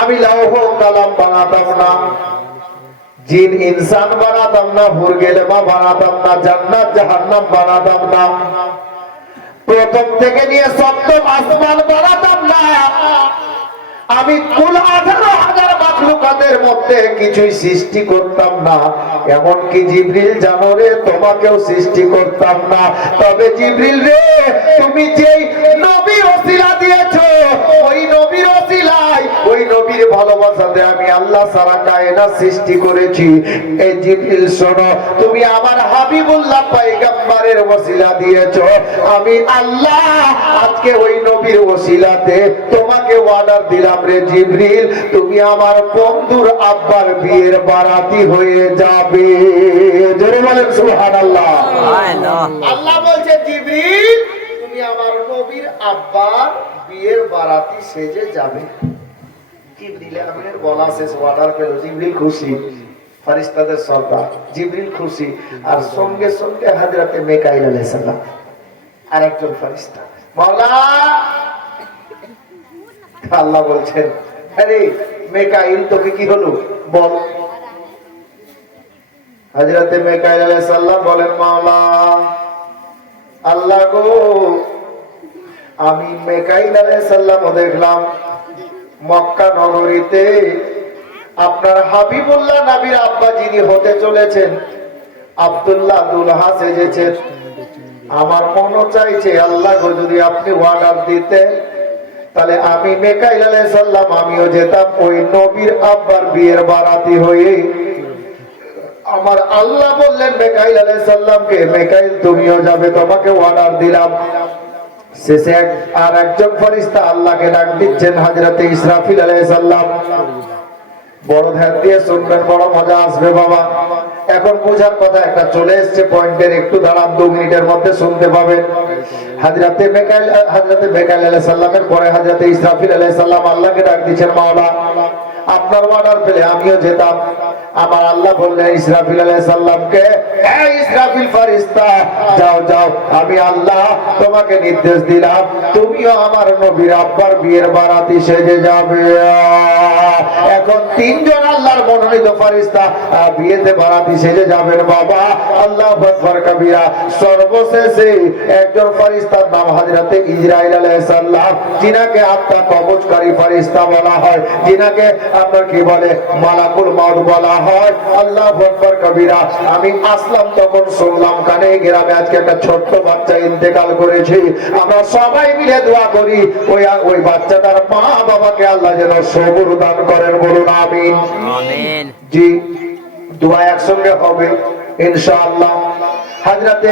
আমি লৌহ কলম বানাতাম না, জিন ইনসান বানাতাম না, হুরগেলেমা বানাতাম না, জান্নাত জাহান্নাম বানাতাম না, প্রথম থেকে নিয়ে সপ্তম আসমান বানাতাম না, আমি কুল 18,000 মাখলুকাতের মধ্যে কিছুই সৃষ্টি করতাম না, এমনকি জিবরিল জানো রে তোমাকেও সৃষ্টি করতাম না। তবে জিবরিল রে, তুমি যেই নবীর ওসিলা দিয়েছো, ওই নবীর ওসিলায়, ওই নবীর ভালোবাসাতে আমি আল্লাহ সারা কায়নাত সৃষ্টি করেছি। এই জিবরিল শোনো, তুমি আমার হাবিবুল্লাহ পয়গম্বরের ওসিলা দিয়েছো, আমি আল্লাহ আজকে ওই নবীর ওসিলাতে তোমাকে অর্ডার দিলাম রে জিবরিল, তুমি আমার বন্ধুর আব্বার বিয়ের বারাতি হয়ে যাবে। জোরে বলেন সুবহানাল্লাহ। আল্লাহ বলছে, জিবরিল তুমি আমার নবীর আব্বার বিয়ের বারাতি সেজে যাবে। জিবরিল আমিনের বলা শেষ, অর্ডার পেল, জিবরিল খুশি, ফেরেশতাদের সরদার জিবরিল খুশি, আর সঙ্গে সঙ্গে হযরতে মিকাইল আলাইহিস সালাম আরেকজন ফেরেশতা, মাওলা আল্লাহ বলছেন, আরে মিকাইল তোকে কি হলো বল। হযরতে মিকাইল আলাইহিস সালাম বলেন, মাওলা আল্লাহ গো, আমি মিকাইল আলাইহিস সালাম দেখলাম মক্কা নগরীতে আপনার হাবিবুল্লাহ নবীর আব্বা যিনি হতে চলেছেন আব্দুল্লাহ দুলহা সেজেছেন। আমার মনও চাইছে আল্লাহ গো, যদি আপনি অর্ডার দিতেন তাহলে আমি মিকাইল আলাইহিস সালাম আমিও যেতাম ওই নবীর আব্বার বিয়ের বারাতি হয়ে। আমার আল্লাহ বললেন মিকাইল আলাইহিস সালামকে, মিকাইল তুমিও যাবে, তোমাকে অর্ডার দিলাম। শেষে আর একজন ফেরেশতা আল্লাহকে ডাক দিচ্ছেন, হযরতে ইসরাফিল আলাইহিস সালাম। বড় ধ্যান দিয়ে শুনবেন, বড় মজা আসবে বাবা। এখন বোঝার কথা একটা চলে এসছে পয়েন্টের, একটু দাঁড়ান, 2 মিনিটের মধ্যে শুনতে পাবেন। হযরতে মিকাইল আলাইহিস সালামের পরে হযরতে ইসরাফিল আলাইহিস সালাম আল্লাহকে ডাক দিচ্ছেন, মাওলা আপনার অর্ডার পেলে আমিও যেতাম। আমার আল্লাহ বললেন ইসরাফিল আলাইহিস সালামকে, হে ইসরাফিল ফেরেশতা, যাও যাও, আমি আল্লাহ তোমাকে নির্দেশ দিলাম তুমিও আমার নবীর আব্বার বিয়ের বারাতি সেজে যাবে। এখন তিনজন আল্লাহর মনোনীত ফেরেশতা বিয়েতে বারাতি সেজে যাবেন বাবা। আল্লাহু আকবার কবীরা। সর্বশেষে একজন ফেরেশতার নাম হযরতে ইসরাইল আলাইহিস সালাম, যিনাকে আত্মা কবজকারী ফেরেশতা বলা হয়, যিনাকে আপনার কি বলে মালাকুল মউত বলা হয়। আল্লাহু আকবার কবীরা। আমি আসলাম তখন শুনলাম কানে গ্রামে আজকে একটা ছোট্ট বাচ্চা ইন্তেকাল করেছে। আমরা সবাই মিলে দোয়া করি ওই বাচ্চাটার মা বাবাকে আল্লাহ যেন সবুর দান করেন, বলুন আমিন। আমিন। জি, দোয়া একসঙ্গে হবে ইনশাআল্লাহ। হযরতে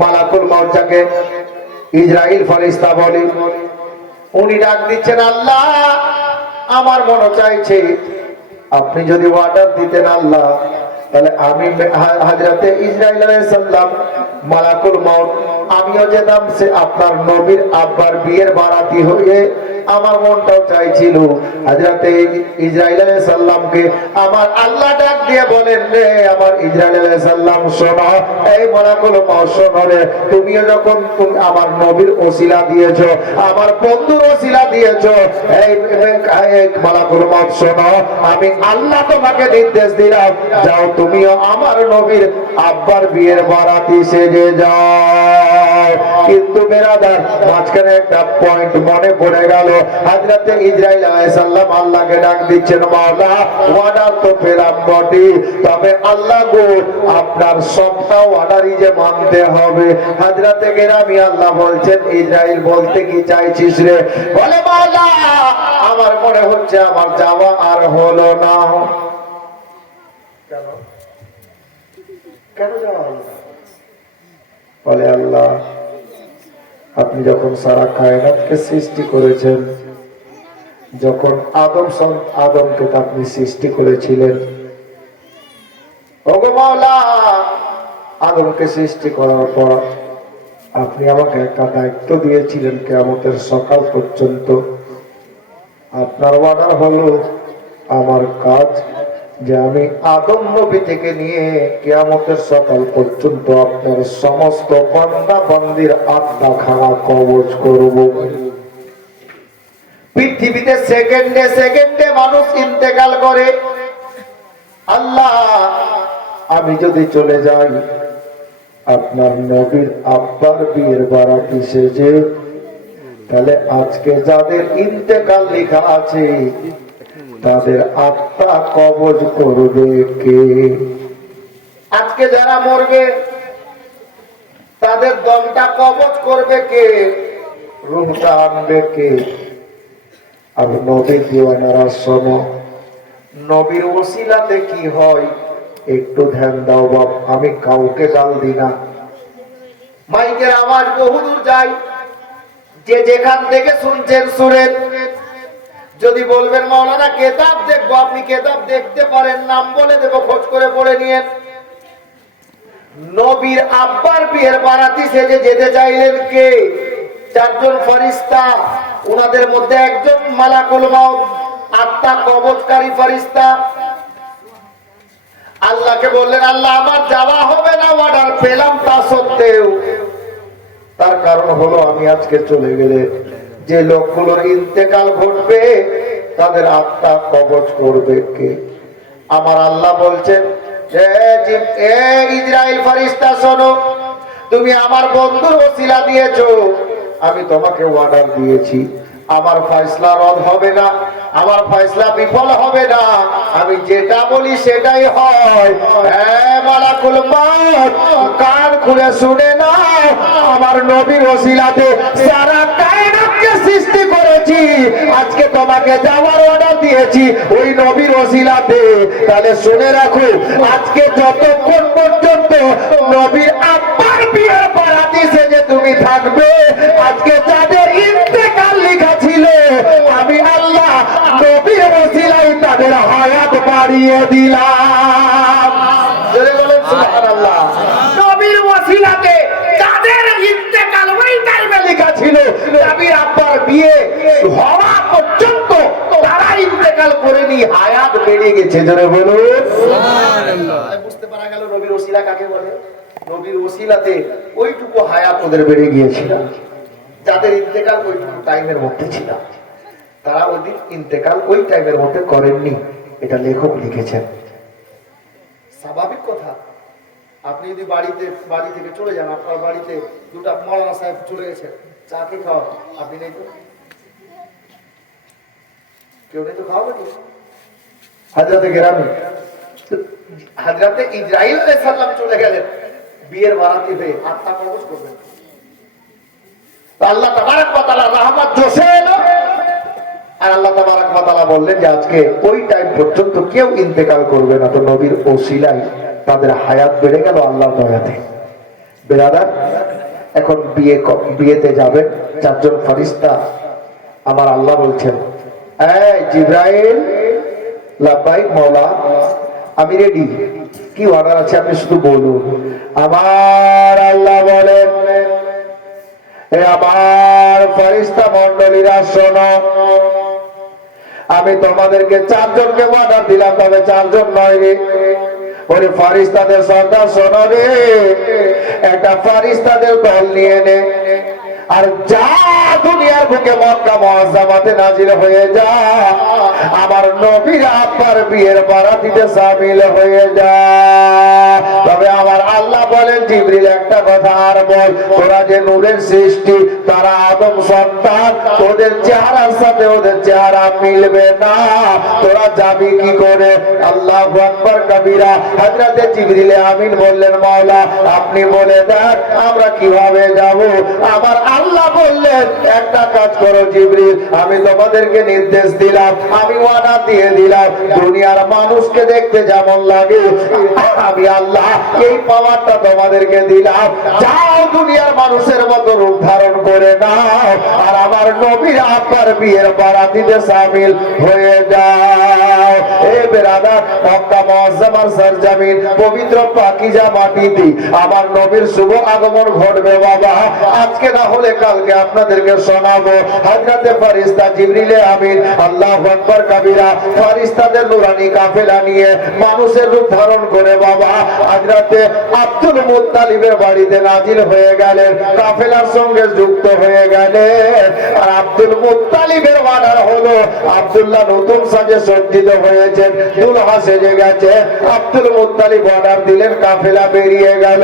মালাকুল মউত যাকে ইসরাইল ফেরেশতা বলে, উনি ডাক দিচ্ছেন, আল্লাহ আমার মনে চাইছে আপনি যদি অর্ডার দিতেন আল্লাহ, তাহলে আমি হযরতে ইসরাইল আলাইহিস সালাম মালাকুল মউত আমিও যেতাম সে আপনার নবীর আব্বার বিয়ের বারাতি হয়ে। আমার মনটাও চাইছিল হযরতে ইসরাইল আলাইহিস সালামকে আমার আল্লাহ ডাক দিয়ে বলেন, রে আমার ইসরাইল আলাইহিস সালাম শোনো, এই মালাকুল মউত শোনো রে, তুমিও যখন তুমি আমার নবীর ওসিলা দিয়েছো, আমার বন্ধুর ওসিলা দিয়েছো, এই মালাকুল মউত শোনো, আমি আল্লাহ তোমাকে নির্দেশ দিলাম, যাও তুমিও আমার নবীর আব্বার বিয়ের বারাতি সেজে যাও। কিন্তু বেরাদার মাঝখানে একটা পয়েন্ট মনে পড়ে গেল। হযরতে ইসরাইল আলাইহিস সালাম আল্লাহকে ডাক দিচ্ছেন, মাওলা অর্ডার তো পেলাম বটে, তবে আল্লাহ গো আপনার সবটা অর্ডারই যে মানতে হবে। হযরতে গেরামি আল্লাহ বলছেন, ইসরাইল বলতে কি চাইছিস রে? বলে, মাওলা আমার মনে হচ্ছে আমার যাওয়া আর হলো না। কেন যাওয়া হলো না? বলে, আল্লাহ আপনি যখন সারা কায়নাতকে সৃষ্টি করেছেন, যখন আদমকে আপনি সৃষ্টি করেছিলেন, ওগো মাওলা আদমকে সৃষ্টি করার পর আপনি আমাকে একটা দায়িত্ব দিয়েছিলেন কিয়ামতের সকাল পর্যন্ত। আপনার অর্ডার হলো আমার কাজ যে আমি আদম নবী থেকে নিয়ে কিয়ামতের সকাল পর্যন্ত আপনার সমস্ত বান্দা বান্দির আত্মা খাওয়া কবজ করব। পৃথিবীতে সেকেন্ডে সেকেন্ডে মানুষ ইন্তেকাল করে। আল্লাহ আমি যদি চলে যাই আপনার নবীর আব্বার বিয়ের বারাতি সেজে, তাহলে আজকে যাদের ইন্তেকাল লেখা আছে তাদের আত্মা কবজ করবে কে? আজকে যারা মরবে তাদের দমটা কবজ করবে কে? রূহটা আনবে কে? আর নবীর দিওয়ানারা শোনো, নবীর ওসিলাতে কি হয় একটু ধ্যান দাও বাপ। আমি কাউকে গাল দিই না, মাইকের আওয়াজ বহুদূর যায়, যে যেখান থেকে শুনছেন শুনেন। যদি বলবেন মাওলানা কেতাব দেখবো, আপনি কেতাব দেখতে পারেন, নাম বলে দেবো, খোঁজ করে পড়ে নিয়েন। নবীর আব্বার বিয়ের বারাতি সেজে যেতে চাইলেন কে? চারজন ফেরেশতা, ওনাদের মধ্যে একজন মালাকুল মউত, আত্মা কবজকারী ফেরেশতা। আল্লাহকে বললেন, আল্লাহ আমার যাওয়া হবে না, অর্ডার পেলাম তা সত্ত্বেও। তার কারণ হলো আমি আজকে চলে গেলে যে লোকগুলোর ইন্তেকাল ঘটবে তাদের আত্মা কবজ করবে কে? আমার আল্লাহ বলছেন, ইসরাইল ফেরেশতা শোনো, তুমি আমার বন্ধুর ওসিলা দিয়েছো, আমি তোমাকে অর্ডার দিয়েছি, আমার ফয়সালা রদ হবে না, আমার ফয়সালা বিফল হবে না, আমি যেটা বলি সেটাই হয়। মালাকুল মউত কান খুলে শুনে না, আমার নবীর ওসিলাতে সারা কায়নাতকে সৃষ্টি করেছি, আজকে তোমাকে যাওয়ার অর্ডার দিয়েছি ওই নবীর ওসিলাতে। তাহলে শুনে রাখো, আজকে যতক্ষণ পর্যন্ত নবীর আব্বার বিয়ের বারাতি সেজে তুমি থাকবে, আজকে যাদের ইন্তেকাল লেখা ছিল আমি আল্লাহ নবীর ওসিলায় তাদের হায়াত বাড়িয়ে দিলাম। জোরে বলেন সুবহানাল্লাহ। নবীর ওসিলাতে যাদের ইন্তেকাল ওই টাইমে লেখা ছিল, নবীর আব্বার বিয়ে হওয়া পর্যন্ত তারা ইন্তেকাল করেনি, হায়াত বেড়ে গেছে। জোরে বলুন সুবহানাল্লাহ। বুঝতে পারা গেল নবীর ওসিলা কাকে বলে। নবীর ওসিলাতে ওইটুকু হায়াত ওদের বেড়ে গিয়েছিল যাদের ইন্তেকাল ওইটুকু টাইমের মধ্যে ছিল। তারা ওই দিন ইন্তেকাল ওই টাইমের মধ্যে করেননি, এটা লেখক লিখেছেন। স্বাভাবিক কথা, আপনি যদি বাড়ি থেকে চলে যান, আপনার বাড়িতে দুটা মৌলানা সাহেব চলে গেছেন, চা কে খাওয়া, আপনি নেই তো, কেউ নেই তো খাওয়াবে কি? হাজরাতে গ্রামে হাজরাতে ইসরাইল আলাইহিস সালাম চলে গেলেন বিয়ের বারাতি হয়ে, আত্মা প্রবেশ করবেন, আল্লাহ তাবারক ওয়া তাআলা রহমত জোশে এলো, আর আল্লাহ তাবারক ওয়া তাআলা বললেন যে আজকে ওই টাইম পর্যন্ত কেউ ইন্তেকাল করবে না। তো নবীর ওসিলায় তাদের হায়াত বেড়ে গেল আল্লাহর দয়াতে। বেরাদার, এখন বিয়েতে যাবেন, চারজন ফেরেশতা, আমার আল্লাহ বলছেন, এই জিবরাইল, লাব্বাইক মাওলা, আমি রেডি, কি অর্ডার আছে আপনি শুধু বলুন। আমার আল্লাহ বলেন, এ আমার ফেরেশতা মণ্ডলীরা শোনো, আমি তোমাদেরকে চারজনকে অর্ডার দিলাম, তবে চারজন নয় রে। ওই ফেরেশতাদের সর্দার শোনো রে, একটা ফেরেশতাদের দল নিয়ে নে, আর যা দুনিয়ার বুকে মক্কা মুআজ্জামাতে নাজিল হয়ে যা, আমার নবীর আব্বার বিয়ের বারাতিতে শামিল হয়ে যা। তবে আমার আল্লাহ বলেন, জিবরিল একটা কথা আর বল, তোরা যে নূরের সৃষ্টি, তারা আদম সন্তান, তোদের চেহারার সাথে ওদের চেহারা মিলবে না, তোরা যাবি কি করে? আল্লাহু আকবার কবীরা। হযরতে জিবরিল আমিন বললেন, মাওলা আপনি বলে দেন আমরা কিভাবে যাব? আমার আল্লাহ বললেন, একটা কাজ করো জিবরিল, আমি তোমাদেরকে নির্দেশ দিলাম, আমি ওয়াদা দিয়ে দিলাম, দুনিয়ার মানুষকে দেখতে যেমন লাগে আমি আল্লাহ এই পাওয়ারটা তোমাদেরকে দিলাম, যাও দুনিয়ার মানুষের মতো রূপ ধারণ করে নাও, আর আমার নবীর আব্বার বিয়ের বারাতিতে শামিল হয়ে যাও। এ বেরাদার, মক্কা মুআজ্জামার সরজমিন পবিত্র পাকিজা মাটিতে আমার নবীর শুভ আগমন ঘটবে বাবা। আজকে না হলে কালকে আপনাদেরকে শোনাবো। হযরতে ফেরেশতা জিবরিল আমিন আল্লাহু আকবার কবীরা ফেরেশতাদের নূরানি কাফেলা নিয়ে মানুষের রূপ ধারণ করে বাবা হযরতে আব্দুল মুত্তালিবের বাড়িতে নাজিল হয়ে গেলেন, কাফেলার সঙ্গে যুক্ত হয়ে গেলেন। আর আব্দুল মুত্তালিবের অর্ডার হলো, আব্দুল্লাহ নতুন সাজে সজ্জিত হয়েছেন, দুলহা সেজে গেছে, আব্দুল মুত্তালিব অর্ডার দিলেন, কাফেলা বেরিয়ে গেল।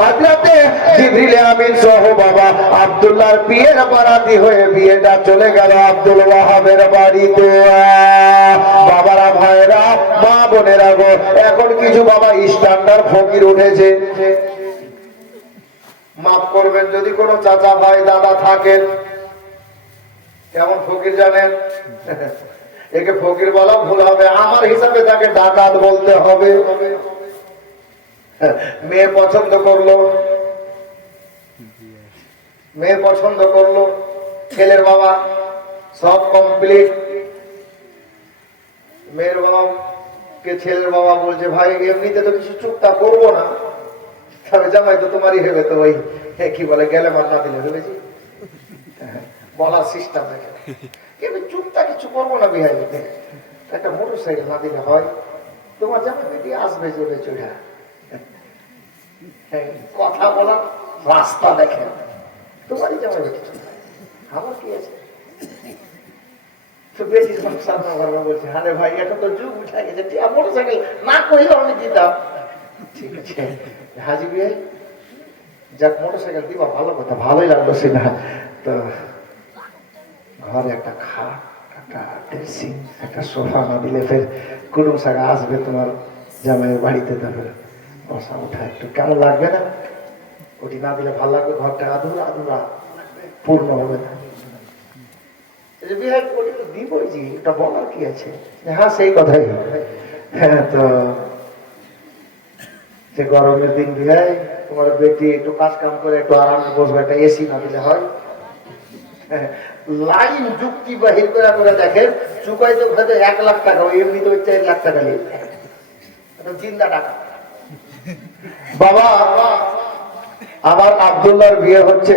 হযরতে জিবরিল আমিন সহ বাবা আব্দুল্লাহর বিয়ের বারাতি হয়ে বিয়েটা চলে গেল আব্দুল ওয়াহাবের বাড়িতে। বাবারা, ভাইরা, মা বোনেরা গো, এখন কিছু বাবা স্ট্যান্ডার্ড ফকির উঠেছে, মাফ করবেন যদি কোনো চাচা ভাই দাদা থাকেন, কেমন ফকির জানেন? একে ফকির বলা ভুল হবে, আমার হিসাবে তাকে ডাকাত বলতে হবে। মেয়ে পছন্দ করলো, মেয়ে পছন্দ করলো, ছেলের বাবা সব কমপ্লিট, মেয়ের বাবা কে ছেলের বাবা বলছে, ভাই এমনিতে তো কিছু চুক্তা করবো না, তবে জামাই তো তোমারই হবে, তো ওই কি বলে গেলে মান্না দিলে ভেবেছি বলার সিস্টেম দেখে, কিন্তু চুক্তা কিছু করবো না বিহাই, একটা মোটর সাইকেল না দিলে হয়, তোমার জামাই বেটি আসবে চলে চড়া, কথা বলার রাস্তা দেখেন, তোমারই জামাই বেটি আমার কি আছে? বলছে, আরে ভাই এখন তো যুগ উঠে গেছে, মোটর সাইকেল না কইলে আমি দিতাম, ঠিক আছে হাজি বিয়ে যাক, মোটর সাইকেল দিবা ভালো কথা, ভালোই লাগলো সেটা। তো ঘরে একটা খাট, একটা ড্রেসিং, একটা সোফা না দিলে ফের কুটুম সাগা আসবে তোমার জামাইয়ের বাড়িতে, তারপরে বসা ওঠা একটু কেমন লাগবে না? ওটি না দিলে ভালো লাগবে, ঘরটা আধুরা আধুরা পূর্ণ হবে না। দিবই জি, এটা বলার কি আছে? হ্যাঁ সেই কথাই। হ্যাঁ, তো সে গরমের দিন বিহাই তোমার বেটি একটু কাজ কাম করে একটু আরামে বসবে, একটা এসি না দিলে হয়? লাইন যুক্তি বাহির করে করে দেখেন, চুকাই তো হয়তো 1 লাখ টাকা, এমনি তো 4 লাখ টাকা নিয়ে চিন্তা টাকা। বাবা, আমার আব্দুল্লাহর বিয়ে হচ্ছে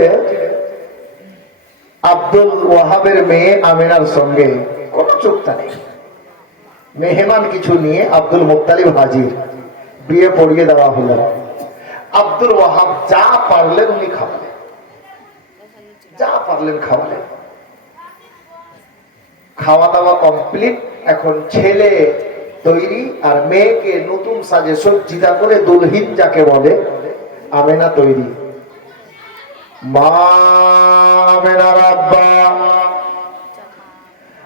আব্দুল ওয়াহাবের মেয়ে আমিনার সঙ্গে, কোন চুক্তা নেই, মেহমান কিছু নিয়ে আব্দুল মুত্তালিব হাজির, বিয়ে পড়িয়ে দেওয়া হলো। আব্দুল ওয়াহাব যা পারলেন উনি খাওয়ালেন, যা পারলেন খাওয়ালেন। খাওয়া দাওয়া কমপ্লিট, এখন ছেলে তৈরি আর মেয়েকে নতুন সাজে সজ্জিতা করে দুলহিন যাকে বলে আমেনা তৈরি। মা আমেনার আব্বা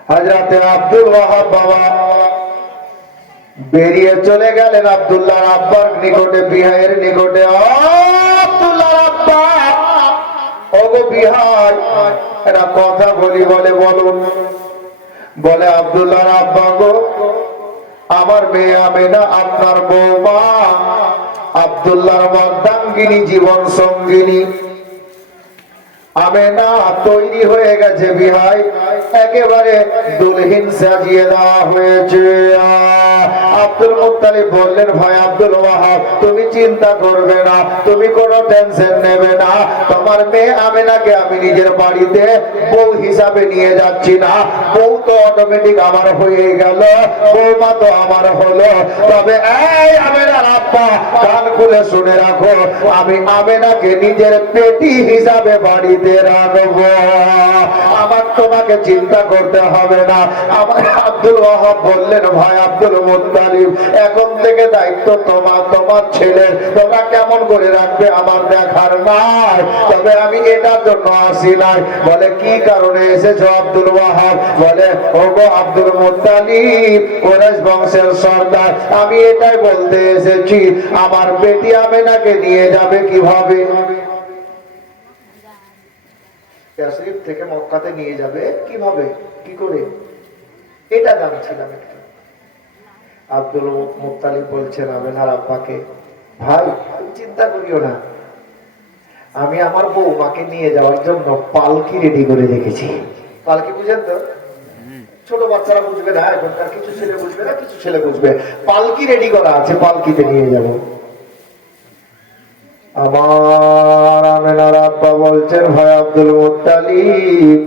হযরতে আব্দুল ওয়াহাব বাবা বেরিয়ে চলে গেলেন আব্দুল্লাহর আব্বার নিকটে, বিহাইয়ের নিকটে। আব্দুল্লাহর আব্বা, ওগো বিহাই, একটা কথা বলি, বলে বলুন। বলে আব্দুল্লাহর আব্বা গো, আমার মেয়ে আমেনা আপনার বৌমা আব্দুল্লাহর মর্দাঙ্গিনী জীবন সঙ্গিনী আমেনা তৈরি হয়ে গেছে বিহাই, একেবারে দুলহিন সাজিয়ে দেওয়া হয়েছে। আব্দুল মুত্তালিব বললেন, ভাই আব্দুল ওয়াহাব, তুমি চিন্তা করবে না, তুমি কোনো টেনশন নেবে না, তোমার মেয়ে আমেনাকে আমি নিজের বাড়িতে বউ হিসাবে নিয়ে যাচ্ছি না। বউ তো অটোমেটিক আমার হয়ে গেল, বৌমা তো আমার হলো। তবে এই আমেনার আব্বা, কান খুলে শুনে রাখো, আমি আমেনাকে নিজের পেটি হিসাবে বাড়িতে রাখবো। আমার তোমাকে চিন্তা করতে হবে না। আমার আব্দুল ওয়াহাব বললেন, ভাই আব্দুল মুত্তালিব, এখন থেকে দায়িত্ব তোমার, তোমার ছেলের। তোমরা কেমন করে রাখবে আমার দেখার নাই, তবে আমি এটার জন্য আসি নাই। বলে কি কারণে এসেছো আব্দুল ওয়াহাব? বলে ওগো আব্দুল মুত্তালিব, কুরাইশ বংশের সর্দার, আমি এটাই বলতে এসেছি, আমার বেটি আমেনাকে নিয়ে যাবে কিভাবে? ইয়াসরিব থেকে মক্কাতে নিয়ে যাবে কিভাবে, কি করে, এটা জানছিলাম একটু। আব্দুল মুত্তালিব বলছেন আমেনার আব্বাকে, ভাই তুমি চিন্তা করিও না, আমি আমার বৌমাকে নিয়ে যাওয়ার জন্য পালকি রেডি করে রেখেছি। পালকি বুঝেন তো? ছোট বাচ্চারা বুঝবে না, এখনকার কিছু ছেলে বুঝবে না, কিছু ছেলে বুঝবে। পালকি রেডি করা আছে, পালকিতে নিয়ে যাব। আমার আমেনার আব্বা বলছেন, ভাই আব্দুল মুত্তালিব,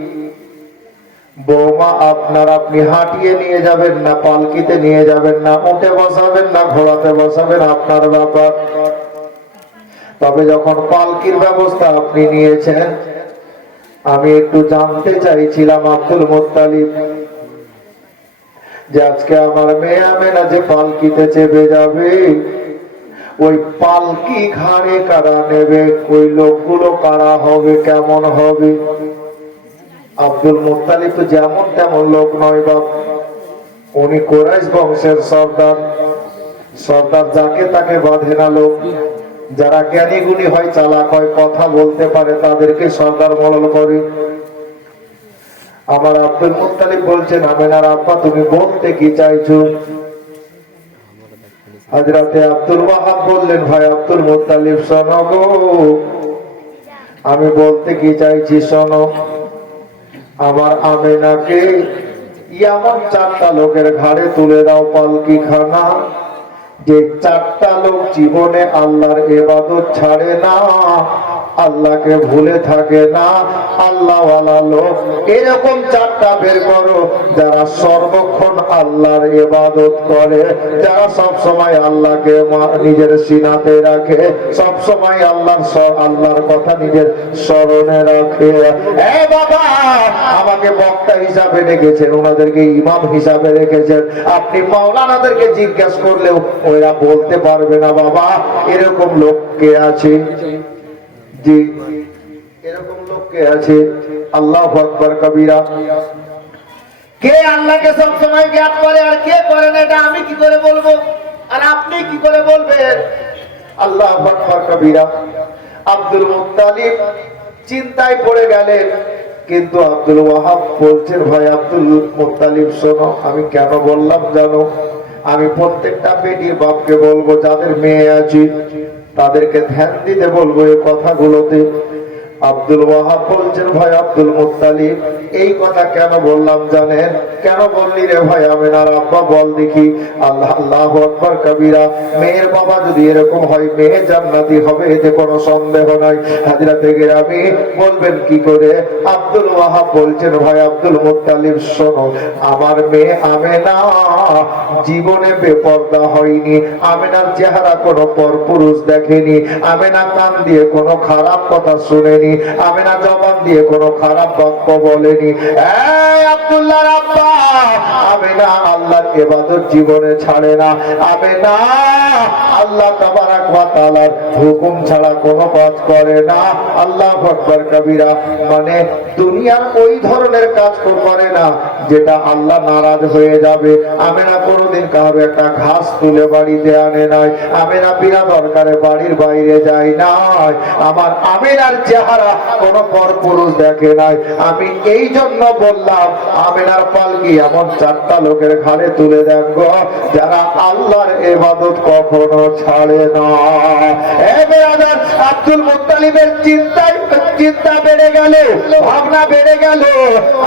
বৌমা আপনার আপনি হাঁটিয়ে নিয়ে যাবেন না, পালকিতে নিয়ে যাবেন না, উঠে বসাবেন না, ঘোড়াতে বসাবেন, আপনার ব্যাপার। তবে যখন পালকির ব্যবস্থা আপনি নিয়েছেন, আমি একটু জানতে চাইছিলাম আব্দুল মুত্তালিব, যে আজকে আমার মেয়ে আমেনা যে পালকিতে চেপে যাবে, ওই পালকি ঘাড়ে কারা নেবে, ওই লোকগুলো কারা হবে, কেমন হবে? আব্দুল মুত্তালিব তো যেমন তেমন লোক নয় বাপ, উনি কুরাইশ বংশের সর্দার। সর্দার যাকে তাকে বাঁধে না লোক, যারা জ্ঞানী গুণী হয়, চালাক হয়, কথা বলতে পারে, তাদেরকে সর্দার মলল করে। আমার আব্দুল মুত্তালিব বলছেন, আমেনার আব্বা তুমি বলতে কি চাইছো? হযরতে আব্দুল ওয়াহাব বললেন, ভাই আব্দুল মুত্তালিব শোনো গো, আমি বলতে কি চাইছি শোনো, আমার আমেনাকে ইয়ামান 4টা লোকের ঘাড়ে তুলে দাও পালকি খানা। যে 4টা লোক জীবনে আল্লাহর ইবাদত ছাড়ে না, আল্লাহকে ভুলে থাকে না, আল্লাহওয়ালা লোক, এরকম 4টা বের করো, যারা সর্বক্ষণ আল্লাহর ইবাদত করে, যারা সব সময় আল্লাহকে নিজের সিনাতে রাখে, সব সময় আল্লাহর কথা নিজের স্মরণে রাখে। এ বাবা, আমাকে বক্তা হিসাবে রেখেছেন, ওনাদেরকে ইমাম হিসাবে রেখেছেন, আপনি মাওলানাদেরকে জিজ্ঞাসা করলেও ওরা বলতে পারবে না বাবা এরকম লোক কে আছে। জি, এরকম লোক কে আছে? আল্লাহু আকবার কবিরা। কে আল্লাহকে সব সময় জ্ঞান করে আর কে করে না, এটা আমি কি করে বলবো আর আপনি কি করে বলবেন? আল্লাহু আকবার কবিরা। আব্দুল মুত্তালিব চিন্তায় পড়ে গেলেন, কিন্তু আব্দুল ওয়াহাব বলছেন, ভাই আব্দুল মুত্তালিব শোনো, আমি কেন বললাম জানো? আমি প্রত্যেকটা বেটির বাপকে বলবো, যাদের মেয়ে আছে তাদেরকে ধ্যান দিতে বলবো এই কথাগুলোতে। আব্দুল ওয়াহাব বলছেন, ভাই আব্দুল মুত্তালিব, এই কথা কেন বললাম জানেন? কেন বললি রে ভাই আমেনার আব্বা, বল দেখি। আল্লাহু আকবার কবিরা। মেয়ের বাবা যদি এরকম হয়, মেয়ে জান্নাতি হবে, এতে কোনো সন্দেহ নাই। হাজরাতে গেরামি বলবেন কি করে? আব্দুল ওয়াহাব বলছেন, ভাই আব্দুল মুত্তালিব শোনো, আমার মেয়ে আমেনা জীবনে বেপর্দা হয়নি, আমেনার চেহারা কোনো পরপুরুষ দেখেনি, আমেনা কান দিয়ে কোনো খারাপ কথা শুনেনি, আমেনা জবান দিয়ে কোনো খারাপ বাক্য বলেনি। এই আব্দুল্লাহর আব্বা, আমেনা আল্লাহর ইবাদত জীবনে ছাড়ে না। আমেনা আল্লাহ তাবারাক ওয়া তাআলার হুকুম ছাড়া কোনো কাজ করে না। আল্লাহু আকবার কবীরা, মানে দুনিয়ার ওই ধরনের কাজ করে না যেটা আল্লাহ নারাজ হয়ে যাবে। আমেনা কোনোদিন কারো একটা ঘাস তুলে বাড়িতে আনে নাই। আমেনা বিনা দরকারে বাড়ির বাইরে যায় নাই। আমার আমেনার চেহারা কোনো পরপুরুষ দেখে নাই। আমি এই জন্য বললাম, আমেনার পালকি এমন 4টা লোকের ঘাড়ে তুলে দেন গো, যারা আল্লাহর ইবাদত কখনো ছাড়ে না। আব্দুল মুত্তালিবের চিন্তা বেড়ে গেল, ভাবনা বেড়ে গেল,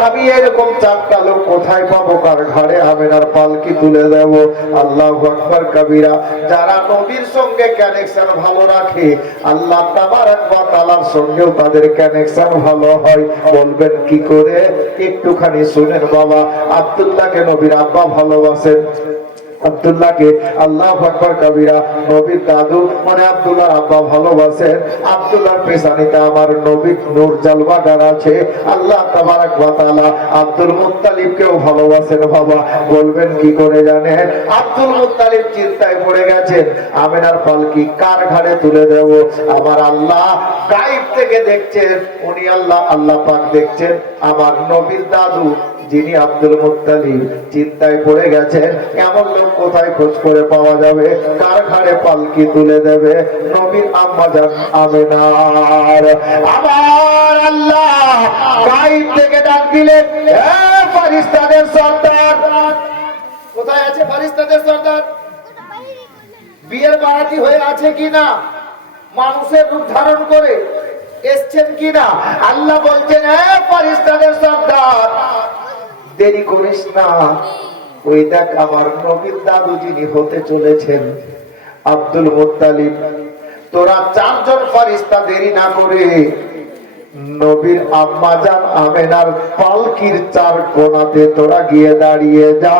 আমি এরকম 4টা লোক কোথায় পাবো, কার ঘাড়ে আমেনার পালকি তুলে দেব। আল্লাহু আকবার কবীরা। যারা নবীর সঙ্গে কানেকশন ভালো রাখে, আল্লাহ তাবারাক ওয়া তাআলার সঙ্গেও তাদের কানেকশন ভালো হয়। বলবেন কি করে? একটুখানি শুনেন বাবা। আব্দুল্লাহকে নবীর আব্বা ভালোবাসেন। আব্দুল্লাহকে আল্লাহু আকবার কবীরা নবীর দাদু মানে আব্দুল্লাহর আব্বা ভালোবাসেন। আব্দুল্লাহর পেছানিতে আমার নবীর নূর জালওয়াদার আছে। আল্লাহ তাবারাক ওয়া তাআলা আব্দুল মুত্তালিবকেও ভালোবাসেন বাবা। বলবেন কি করে জানেন? আব্দুল মুত্তালিব চিন্তায় পড়ে গেছেন, আমেনার পালকি কার ঘাড়ে তুলে দেব। আমার আল্লাহ গায়েব থেকে দেখছেন, উনি আল্লাহ পাক দেখছেন। আমার নবীর দাদু যিনি আব্দুল মুত্তালিব চিন্তায় পড়ে গেছেন, এমন লোক কোথায় খোঁজ করে পাওয়া যাবে, কার ঘাড়ে পালকি তুলে দেবে? নবীর আম্মা জান আমেনার। আমার আল্লাহ গায়েব থেকে ডাক দিলেন, এ ফেরেশতাদের সর্দার। কোথায় আছে ফেরেশতাদের সর্দার? বিয়ের বারাতি হয়ে আছে কিনা, মানুষের রূপ ধারণ করে এসছেন কিনা? আল্লাহ বলছেন, এ ফেরেশতাদের সর্দার, দেরি করিস না। ওই দেখ আমার নবীর দাদু যিনি হতে চলেছেন আব্দুল মুত্তালিব। তোরা 4 জন ফেরেশতা দেরি না করে নবীর আম্মা জান আমেনার পালকির 4 কোণাতে তোরা গিয়ে দাঁড়িয়ে যা।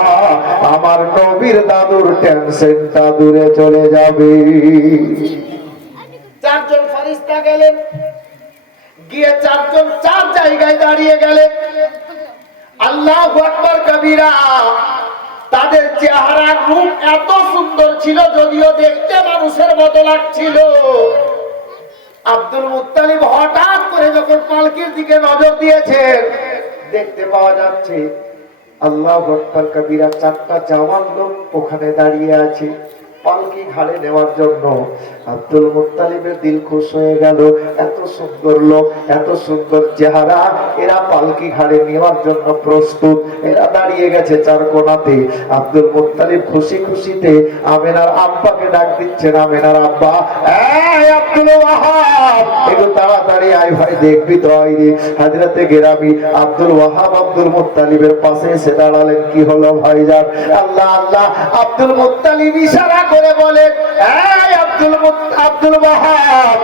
আমার নবীর দাদুর টেনশনটা দূরে চলে যাবে। 4 জন ফেরেশতা গেলেন, গিয়ে 4 জন 4 জায়গায় দাঁড়িয়ে গেলেন। আল্লাহু আকবার কবীরা। তাদের চেহারার রূপ এত সুন্দর ছিল, যদিও দেখতে মানুষের মতো লাগছিল। আব্দুল মুত্তালিব হঠাৎ করে যখন পালকির দিকে নজর দিয়েছেন, দেখতে পাওয়া যাচ্ছে আল্লাহু আকবার কবীরা 4টা জওয়ান লোক ওখানে দাঁড়িয়ে আছে পালকি ঘাড়ে নেওয়ার জন্য। আব্দুল মুত্তালিবের দিল খুশ হয়ে গেল। এত সুন্দর লোক, এত সুন্দর চেহারা, এরা পালকি ঘাড়ে নেওয়ার জন্য প্রস্তুত। এরা দাঁড়িয়ে গেছে 4 কোণাতে। আব্দুল মুত্তালিব খুশি খুশিতে আমেনার আব্বাকে ডাক দিচ্ছেন, আমেনার আব্বা, এই আব্দুল ওয়াহাব, একটু তাড়াতাড়ি আয় ভাই, দেখবি তো আইরে। হযরতে গেরামি আব্দুল ওয়াহাব আব্দুল মুত্তালিবের পাশে এসে দাঁড়ালেন। কি হলো ভাইজান? আল্লাহ আল্লাহ। আব্দুল মুত্তালিব ইশারা করে বলে, এই আব্দুল ওয়াহাব,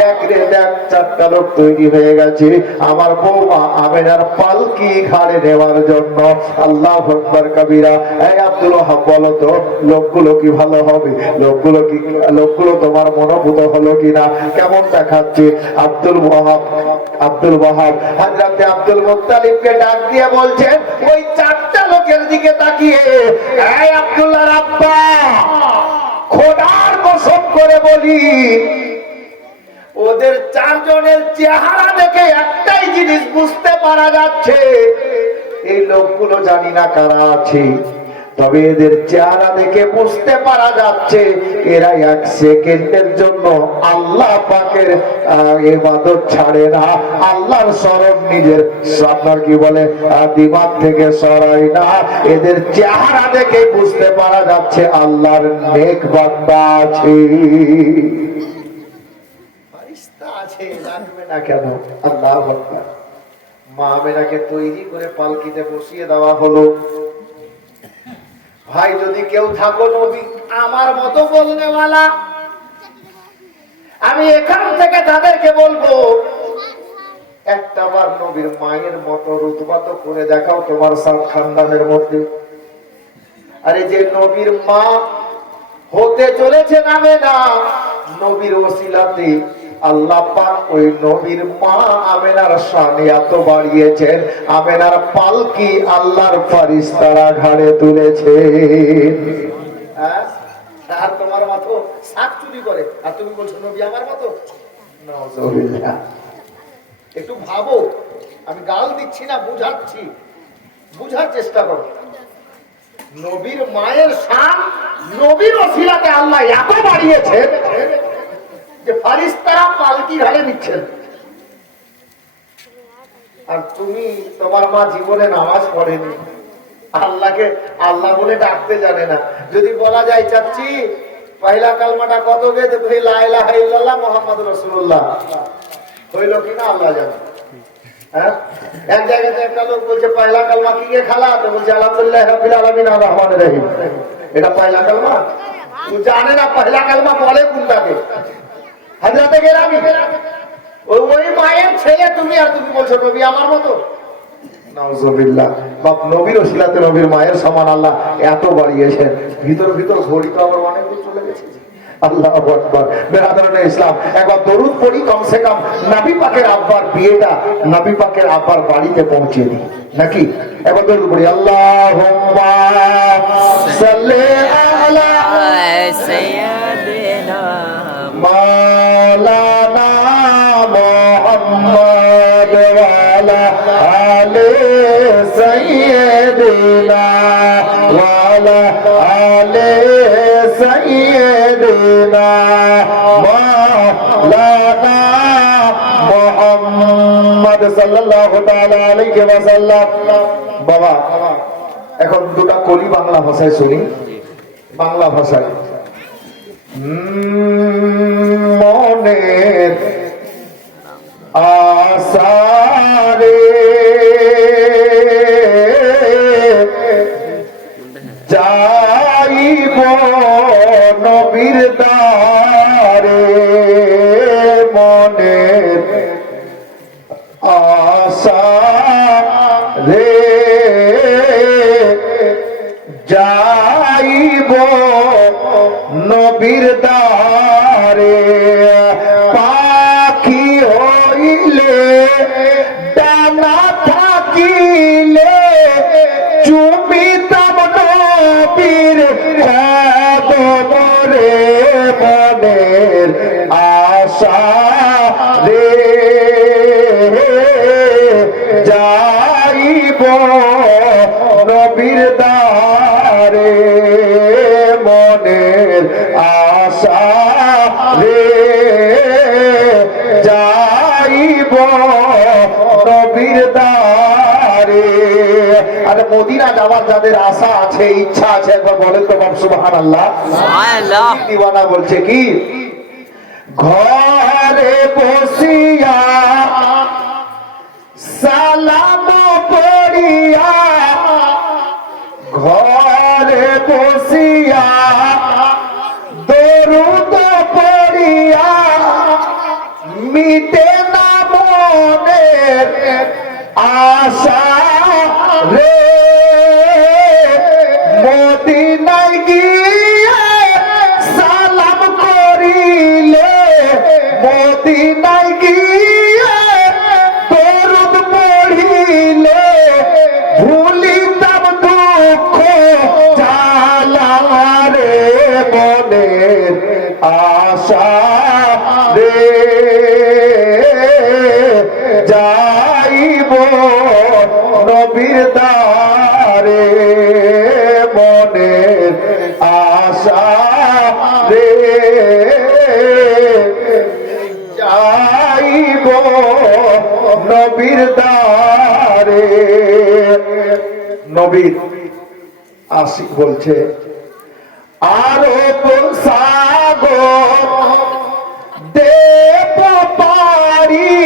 দেখ রে দেখ, 4টা লোক তৈরি হয়ে গেছে আমার বৌমা আমেনার পালকি ঘাড়ে নেওয়ার জন্য। আল্লাহু আকবার কবীরা। এই আব্দুল ওয়াহাব, বলো তো লোকগুলো কি ভালো হবে? লোকগুলো তোমার মনোভূত হলো কিনা? কেমন দেখাচ্ছে? আব্দুল ওয়াহাব হযরতে আব্দুল মুত্তালিবকে ডাক দিয়ে বলছেন, ওই 4টা লোকের দিকে তাকিয়ে, এই আব্দুল্লাহর আব্বা, খোদার কসম করে বলি, ওদের 4 জনের চেহারা দেখে একটাই জিনিস বুঝতে পারা যাচ্ছে, এই লোকগুলো জানি না কারা আছে, তবে এদের চেহারা দেখে বুঝতে পারা যাচ্ছে এরা 1 সেকেন্ডের জন্য আল্লাহ পাকের ইবাদত ছাড়ে না, আল্লাহর স্মরণ নিজের আপনার কি বলে দিমাগ থেকে সরায় না। এদের চেহারা দেখে বুঝতে পারা যাচ্ছে আল্লাহর নেক বান্দা আছে। ফেরেশতা আছে, লাগবে না কেন? আল্লাহু আকবার। মা আমেনাকে তৈরি করে পালকিতে বসিয়ে দেওয়া হলো। ভাই, যদি কেউ থাকো নবী আমার মতো বলনেওয়ালা, আমি এখান থেকে তাদেরকে বলবো, একটাবার নবীর মায়ের মতো রুতবাত করে দেখাও তোমার সাত খানদানের মধ্যে। আরে যে নবীর মা হতে চলেছে নামে না, নবীর ওসিলাতে আল্লাহ পাক ওই নবীর মা আমেনার শানে এত বাড়িয়েছেন, আমেনার পালকি আল্লাহর ফারিস্তারা ঘাড়ে তুলেছে। হ্যাঁ? আর তোমার মতো শাক চুরি করে, আর তুমি বলছো নবী আমার মতো। নাউজুবিল্লাহ। একটু ভাবো, আমি গাল দিচ্ছি না, বুঝাচ্ছি, বুঝার চেষ্টা করো। নবীর মায়ের শান নবীর ওসিলাতে আল্লাহ এত বাড়িয়েছে যে ফারিস্তারা পালকি ঘাড়ে নিচ্ছেন। আর তুমি, তোমার মা জীবনে নামাজ পড়েনি, আল্লাহকে আল্লাহ বলে ডাকতে জানে না। যদি বলা যায় চাচ্ছি পয়লা কালমাটা কত বেদ, লা ইলাহা ইল্লাল্লাহ মুহাম্মাদুর রাসূলুল্লাহ, হইল কিনা আল্লাহ জানে। হ্যাঁ, এক জায়গাতে একটা লোক বলছে পয়লা কালমা কি গে খালা, তো বলছে আলহামদুলিল্লাহ রাব্বিল আলামিন আর রহমানির রহিম। এটা পয়লা কালমা? ও জানে না পয়লা কালমা বলে কোনটাকে। হযরতে গেরামি ওই মায়ের ছেলে তুমি, আর তুমি বলছো নবী আমার মতো। নাউজুবিল্লাহ। বাপ নবীর ওসিলাতে নবীর মায়ের সমান আল্লাহ এত বাড়িয়েছেন। ভিতর ভিতর ঘড়ি তো আবার অনেক দূর চলে গেছে। আল্লাহু আকবার। বেরাদরানে ইসলাম, একবার দরুদ পড়ি কমসে কম নবী পাকের আব্বার বিয়েটা নবী পাকের আব্বার বাড়িতে পৌঁছে দিই নাকি? একবার দরুদ পড়ি, আল্লাহুম্মা সাল্লি আলা সাইয়্যিদিনা মাওলানা মুহাম্মদ ওয়া আলা আলি সাইয়্যিদিনা ওয়া আলা আলি সাইয়্যিদিনা মাওলানা মুহাম্মদ সাল্লাল্লাহু তাআলা আলাইহি ওয়াসাল্লাম। বাবা, এখন দুটো কলি বাংলা ভাষায় শুনি, বাংলা ভাষায়। মনের আসারে যাইব নবীর দ্বারে, মনের আসারে যাইব নবীর দ্বারে, পাখি হইলে ডানা থাকিলে চুমিতাম নবীর কদমরে, মনের আশা রে যাইব নবীর দ্বারে, মনের আশা রে যাইব নবীর দ্বারে। আরে মদিনা যাওয়ার যাদের আশা আছে, ইচ্ছা আছে, একবার বলেন তো বাপ সুবহানাল্লাহ। সুবহানাল্লাহ। দিওয়ানা বলছে কি, ঘরে বসিয়া সালাম পড়িয়া, ঘরে বসিয়া দরুদ পড়িয়া, মিটে না মনের আশা রে, মদিনায় গিয়ে সালাম করিলে, মদিনায় গিয়ে দরুদ পড়িলে, ভুলিতাম দুঃখ জ্বালা রে, মনের আশা রে যাইব নবীর দ্বারে, মনের আশা রে যাইব নবীর দ্বারে। নবীর আশিক বলছে, আরো সাগর দেব পারি,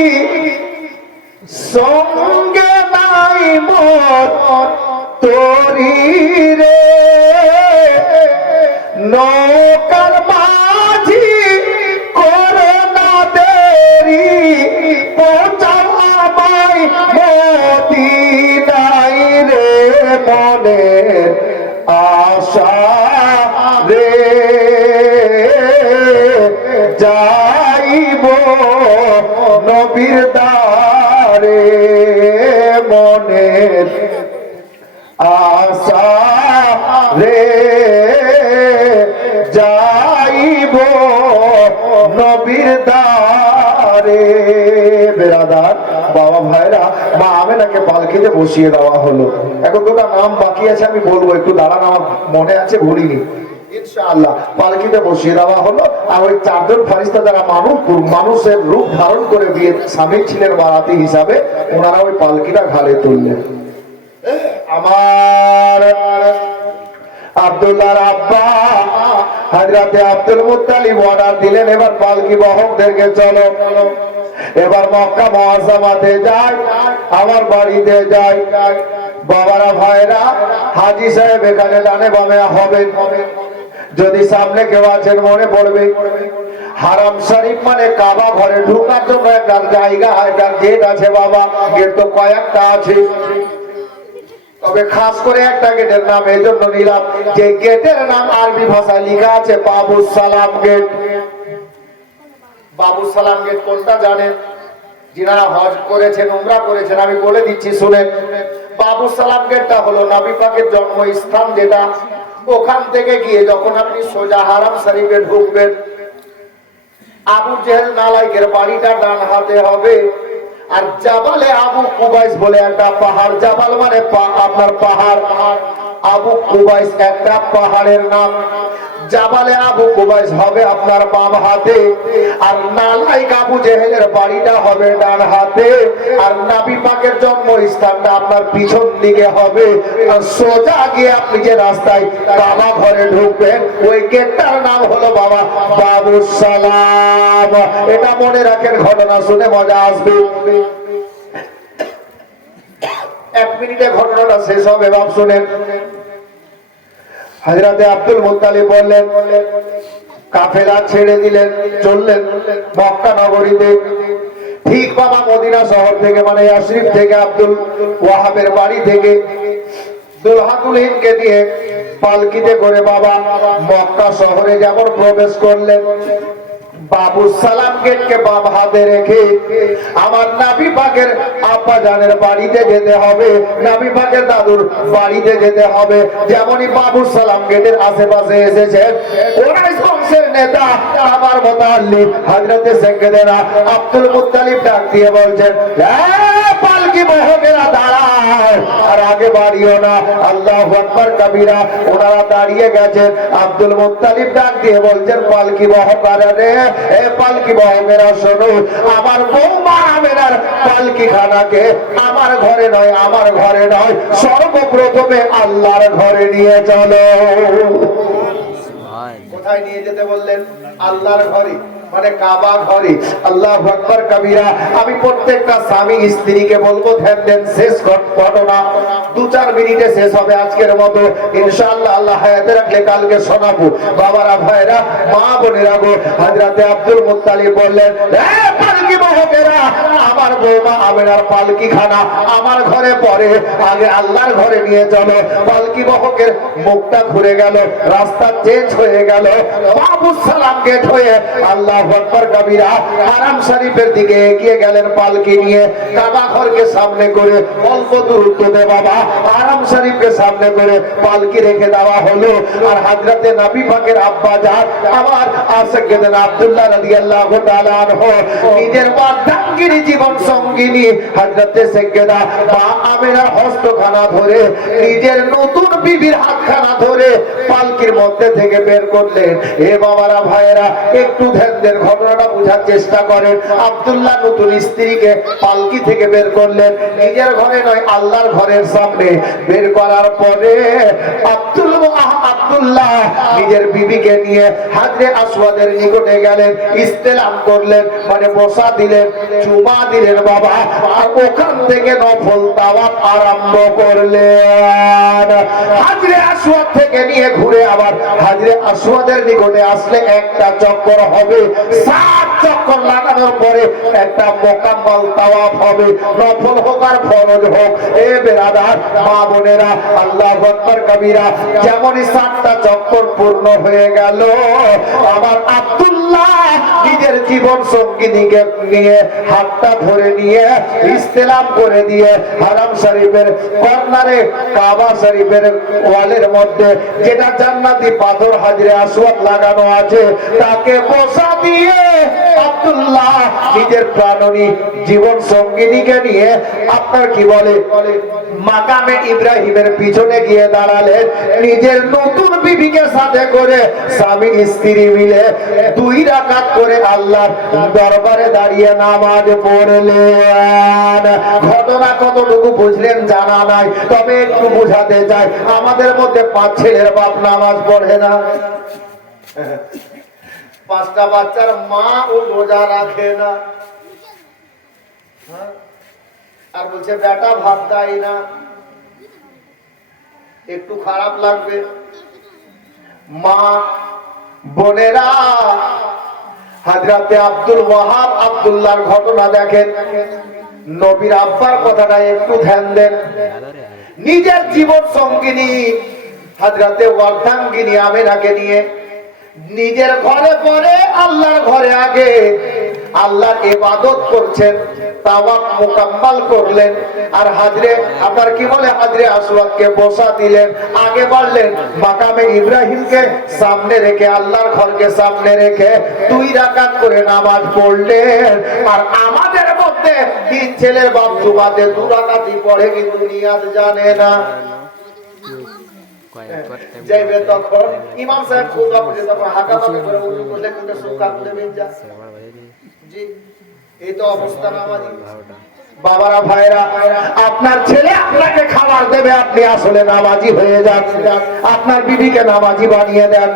সঙ্গে নাই মোর তোরি রে, নৌকার মাঝি করে না দেরি, পৌঁছাও আমায় মদিনায় রে, মনের আশা রে যাইব নবীর দ্বারে মনের আশা রে যাইব নবীর দ্বারে। বেরাদার বাবা ভাইরা, মা আমেনাকে পালকিতে বসিয়ে দেওয়া হলো। এখন দুটা নাম বাকি আছে, আমি বলবো, একটু দাঁড়ান, আমার মনে আছে, ভুলিনি। ইনশাআল্লাহ পালকিতে বসিয়ে দেওয়া হলো। আর ওই চারজন ফারিস্তা যারা মানুষের রূপ ধারণ করে বিয়ে স্বামী ছিলেন বারাতি হিসাবে, ওনারা ওই পালকিটা ঘাড়ে তুললেন। আমার আব্দুল্লাহর আব্বা হযরতে আব্দুল মুত্তালিব অর্ডার দিলেন, এবার পালকি বহকদেরকে চলো, এবার মক্কা মুআজ্জামাতে যাই, আমার বাড়িতে যাই। বাবারা ভাইরা, হাজী সাহেব এখানে ডানে বামে হবেন। যদি সামনে কেউ আছেন মনে পড়বে, হারাম শরীফ মানে কাবা ঘরে ঢোকার জন্য একটা জায়গা, একটা গেট আছে বাবা। গেট তো কয়েকটা আছে, তবে খাস করে একটা গেটের নাম এই জন্য নিলাম যে গেটের নাম আরবি ভাষায় লেখা আছে বাবুস সালাম গেট। বাবুস সালাম গেট কোনটা জানেন? যিনারা হজ করেছেন, উমরা করেছেন, আমি বলে দিচ্ছি শুনেন। বাবুস সালাম গেটটা হলো নবী পাকের জন্মস্থান, যেটা ওখান থেকে গিয়ে যখন আপনি সোজা হারাম শরীফে ঢুকবেন, আবু জেহেল নালায়েকের বাড়িটা ডান হাতে হবে। আর জাবালে আবু কুবাইস বলে একটা পাহাড়, জাবাল মানে আপনার পাহাড়, আবু কুবাইস একটা পাহাড়ের নাম। জাবালে আবু কুবাইস হবে আপনার বাম হাতে, আর নালায়েক আবু জেহেলের বাড়িটা হবে ডান হাতে, আর নবী পাকের জন্মস্থানটা আপনার পিছন দিকে হবে। আর সোজা গিয়ে আপনি যে রাস্তায় কাবা ঘরে ঢুকবেন, ওই গেটটার নাম হলো বাবা বাবুস সালাম। এটা মনে রাখেন, ঘটনা শুনে মজা আসবে। এক মিনিটে ঘটনাটা শেষ হবে, বাপ শুনেন। হযরতে আব্দুল মুত্তালিব বললেন, কাফেলা ছেড়ে দিলেন, চললেন মক্কা নগরীতে। ঠিক বাবা মদিনা শহর থেকে, মানে ইয়াসরিব থেকে, আব্দুল ওয়াহাবের বাড়ি থেকে দুলহাতুল হিন্দকে দিয়ে পালকিতে করে বাবা মক্কা শহরে যেমন প্রবেশ করলেন, বাবুস সালাম গেটকে বাম হাতে রেখে আমার নবী পাকের আব্বা জানের বাড়িতে যেতে হবে, নবী পাকের দাদুর বাড়িতে যেতে হবে। যেমনই বাবুস সালাম গেটের আশেপাশে এসেছেন, কুরাইশ বংশের নেতা আমার মুতাল্লিব হযরতে সাইয়েদনা আব্দুল মুত্তালিব ডাক দিয়ে বলছেন, পালকি বহকেরা দাঁড়াও, আর আগে বাড়িও না। আল্লাহু আকবার কবীরা। ওনারা দাঁড়িয়ে গেছেন। আব্দুল মুত্তালিব ডাক দিয়ে বলছেন, পালকি বহকারা রে, এ পালকি বহকেরা শোনো, আমার বৌমা আমেনার পালকি খানাকে আমার ঘরে নয়, আমার ঘরে নয়, সর্বপ্রথমে আল্লাহর ঘরে নিয়ে চলো। কোথায় নিয়ে যেতে বললেন? আল্লাহর ঘরে, মানে কাবা ঘরে। আল্লাহু আকবার কবীরা। আমি প্রত্যেকটা স্বামী স্ত্রীকে বলবো, ধ্যান দেন, শেষ ঘটনা 2-4 মিনিটে শেষ হবে আজকের মতো ইনশাআল্লাহ। আল্লাহ হায়াতে রাখলে কালকে শোনাবো। বাবারা ভাইরা, মা বোনেরা গো, হযরতে আব্দুল মুত্তালিব বললেন, পালকি বহকেরা, আমার বৌমা আমেনার পালকি খানা আমার ঘরে পড়ে, আগে আল্লাহর ঘরে নিয়ে চলো। পালকি বহকের মুখটা ঘুরে গেল, রাস্তা চেঞ্জ হয়ে গেল, বাবুস সালাম গেট হয়ে আল্লাহু আকবার কবীরা হারাম শরীফের দিকে এগিয়ে গেলেন পালকি নিয়ে। কাবা ঘরকে সামনে করে অল্প দূরত্বে বাবা হারাম শরীফকে সামনে করে পালকি রেখে দেওয়া হলো। আর হযরতে নবী পাকের আব্বা জান আমার সাইয়েদনা আব্দুল্লাহ রাদিয়াল্লাহু তাআলা আনহু নিজের বাদ্দাঙ্গিনী জীবন সঙ্গিনী হযরতে সাইয়েদা মা আমেনার হস্তখানা ধরে, নিজের নতুন বিবির হাতখানা ধরে পালকির মধ্যে থেকে বের করলেন। এ বাবারা ভাইয়েরা, একটু ধ্যান দেন, ঘটনাটা বোঝার চেষ্টা করেন। আব্দুল্লাহ নতুন স্ত্রীকে পালকি থেকে বের করলেন, নিজের ঘরে নয়, আল্লাহর ঘরের সামনে বের করার পরে আব্দুল্লাহ নিজের বিবিকে নিয়ে হাজরে আসওয়াদের নিকটে গেলেন, ইস্তেলাম করলেন, মানে বসা দিলেন, চুমা দিলেন বাবা। আর ওখান থেকে নফল তাওয়াফ আরম্ভ করলেন। হাজরে আসওয়াদ থেকে নিয়ে ঘুরে আবার হাজরে আসওয়াদের নিকটে আসলে একটা চক্কর হবে, 7 চক্কর লাগানোর পরে একটা মোকাম্মল তাওয়াফ হবে, নফল হোক আর ফরজ হোক। এ বেরাদার মা বোনেরা, আল্লাহু আকবার কবীরা, যেমনই 7টা চক্কর পূর্ণ হয়ে গেল, আমার আব্দুল্লাহ নিজের জীবন সঙ্গিনীকে নিয়ে হাতটা ধরে নিয়ে ইস্তেলাম করে দিয়ে হারাম শরীফের কর্নারে কাবা শরীফের ওয়ালের মধ্যে যেটা জান্নাতি পাথর হাজরে আসওয়াদ লাগানো আছে তাকে বসা দিয়ে আব্দুল্লাহ নিজের প্রাণনী জীবন সঙ্গিনীকে নিয়ে আপনার কি বলে মাকামে ইব্রাহিমের পিছনে গিয়ে দাঁড়ালেন। নিজের নতুন বিবিকে সাথে করে স্বামী স্ত্রী মিলে 2 রাকাত করে আল্লাহর দরবারে দাঁড়িয়ে নামাজ পড়লেন। ঘটনা কতটুকু বুঝলেন জানা নাই, তবে একটু বোঝাতে চাই, আমাদের মধ্যে 5 ছেলের বাপ নামাজ পড়ে না, 5টা বাচ্চার মা ও রোজা রাখে না, হ্যাঁ? আর বলছে বেটা ভাত দেয় না, একটু খারাপ লাগবে। মা বোনেরা, হযরতে আব্দুল ওয়াহাব আব্দুল্লাহর ঘটনা দেখেন, নবীর আব্বার কথাটা একটু ধ্যান দেন। নিজের জীবন সঙ্গিনী হযরতে ওয়ার্ধাঙ্গিনী আমেনাকে নিয়ে নিজের ঘরে পরে আল্লাহর ঘরে আগে আল্লাহর ইবাদত করছেন, তাওয়াফ মুকাম্মাল করলেন, আর হাজরে আপনার কি বলে হাজরে আসওয়াদকে বসা দিলেন। আগে বললেন মাকামে ইব্রাহিমকে সামনে রেখে, আল্লাহর ঘরকে সামনে রেখে 2 রাকাত করে নামাজ পড়লেন। আর আমাদের মধ্যে 3 ছেলের বাপ জুমাতে 2 রাকাতই পড়ে, কিন্তু নিয়াত জানে না। যাইবে তখন ইমাম সাহেব খোদা বলে তখন হাঁকা পাবে করে উঠে করলে কোনটা সুকা করে বেঞ্জা। জি, এই তো অবস্থা নামাজি। বাবারা ভাইরা, আপনার ছেলে আপনাকে খাবার দেবে, আপনি আসলে নামাজি হয়ে যান, আপনার বিবিকে নামাজি বানিয়ে দেন।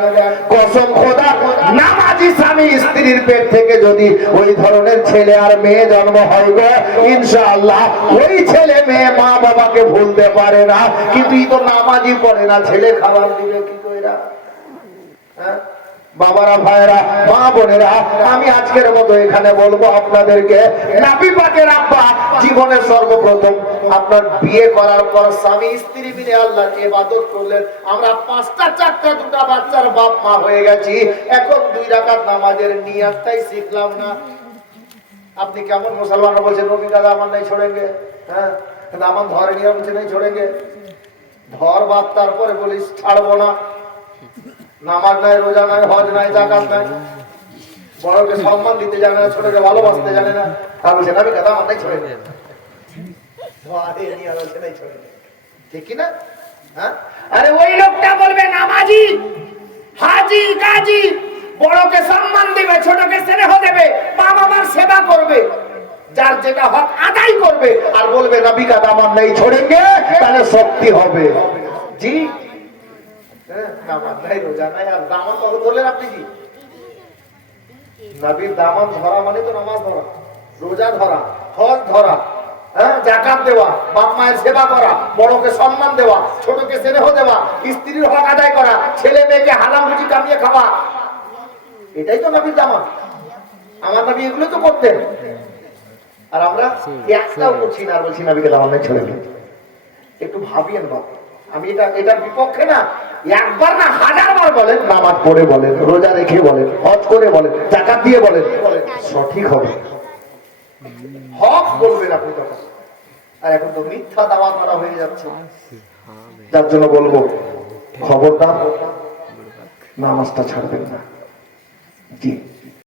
কসম খোদা, নামাজি স্বামী স্ত্রীর পেট থেকে যদি ওই ধরনের ছেলে আর মেয়ে জন্ম হয় গো, ইনশাআল্লাহ ওই ছেলে মেয়ে মা বাবাকে ভুলতে পারে না। কিন্তু ই তো নামাজি পড়ে না, ছেলে খাবার দিবে কি কইরা? হ্যাঁ বাবারা ভাইরা, মা বোনেরা, আমি আজকের মতো এখানে বলবো আপনাদেরকে, নবী পাকের আব্বা জীবনের সর্বপ্রথম আপনার বিয়ে করার পর স্বামী স্ত্রী মিলে আল্লাহর ইবাদত করলেন। আমরা 5টা 4টা 2টা বাচ্চার বাপ মা হয়ে গেছি, এখন 2 রাকাত নামাজের নিয়াতটাই শিখলাম না। আপনি কেমন মুসলমান বলছেন নবী দাদা আমার নাই छोड़ेंगे, হ্যাঁ দামান ধরে নিয়ে বলছে নাই छोड़ेंगे, ধর বাদ তারপরে বলিস ছাড়বো না। নামাজ নাই, রোজা নাই, হজ নাই, যাকাত নাই, বড়কে সম্মান দিতে জানে না, ছোটকে ভালোবাসতে জানে না, আর বলছে নবী দাদা আমার নাই छोड़ेंगे, আরে নিয়ে বলছে নাই छोड़ेंगे, ঠিক কি না? হ্যাঁ, আরে ওই লোকটা বলবে নামাজি, হাজি, গাজী, বড়কে সম্মান দিবে, ছোটকে স্নেহ দেবে, মা বাবার সেবা করবে, যার যেটা হক আদায় করবে, আর বলবে নবী का दामन नहीं छोड़ेंगे, তাহলে শক্তি হবে। জি, নামাজ নাই, রোজা নাই, আর দামান কত ধরলেন আপনি? কি নবীর দামান ধরা মানে তো নামাজ ধরা, রোজা ধরা, হজ ধরা, হ্যাঁ যাকাত দেওয়া, বাপ মায়ের সেবা করা, বড়কে সম্মান দেওয়া, ছোটকে স্নেহ দেওয়া, স্ত্রীর হক আদায় করা, ছেলে মেয়েকে হালাল রুজি কামিয়ে খাওয়া, এটাই তো নবীর দামান। আমার নবী এগুলো তো করতেন, আর আমরা একটাও করছি না, আর বলছি নবীকে দামান নাই ছেড়ে দিন। একটু ভাবিয়েন বাপ, আমি এটার বিপক্ষে না, একবার না 1000 বার বলেন, নামাজ পড়ে বলেন, রোজা রেখে বলেন, হজ করে বলেন, যাকাত দিয়ে বলেন, সঠিক হবে। হক বলবেন আপনি তখন। আর এখন তো মিথ্যা দাওয়া করা হয়ে যাচ্ছে, যার জন্য বলবো খবরদার নামাজটা ছাড়বেন না। জি।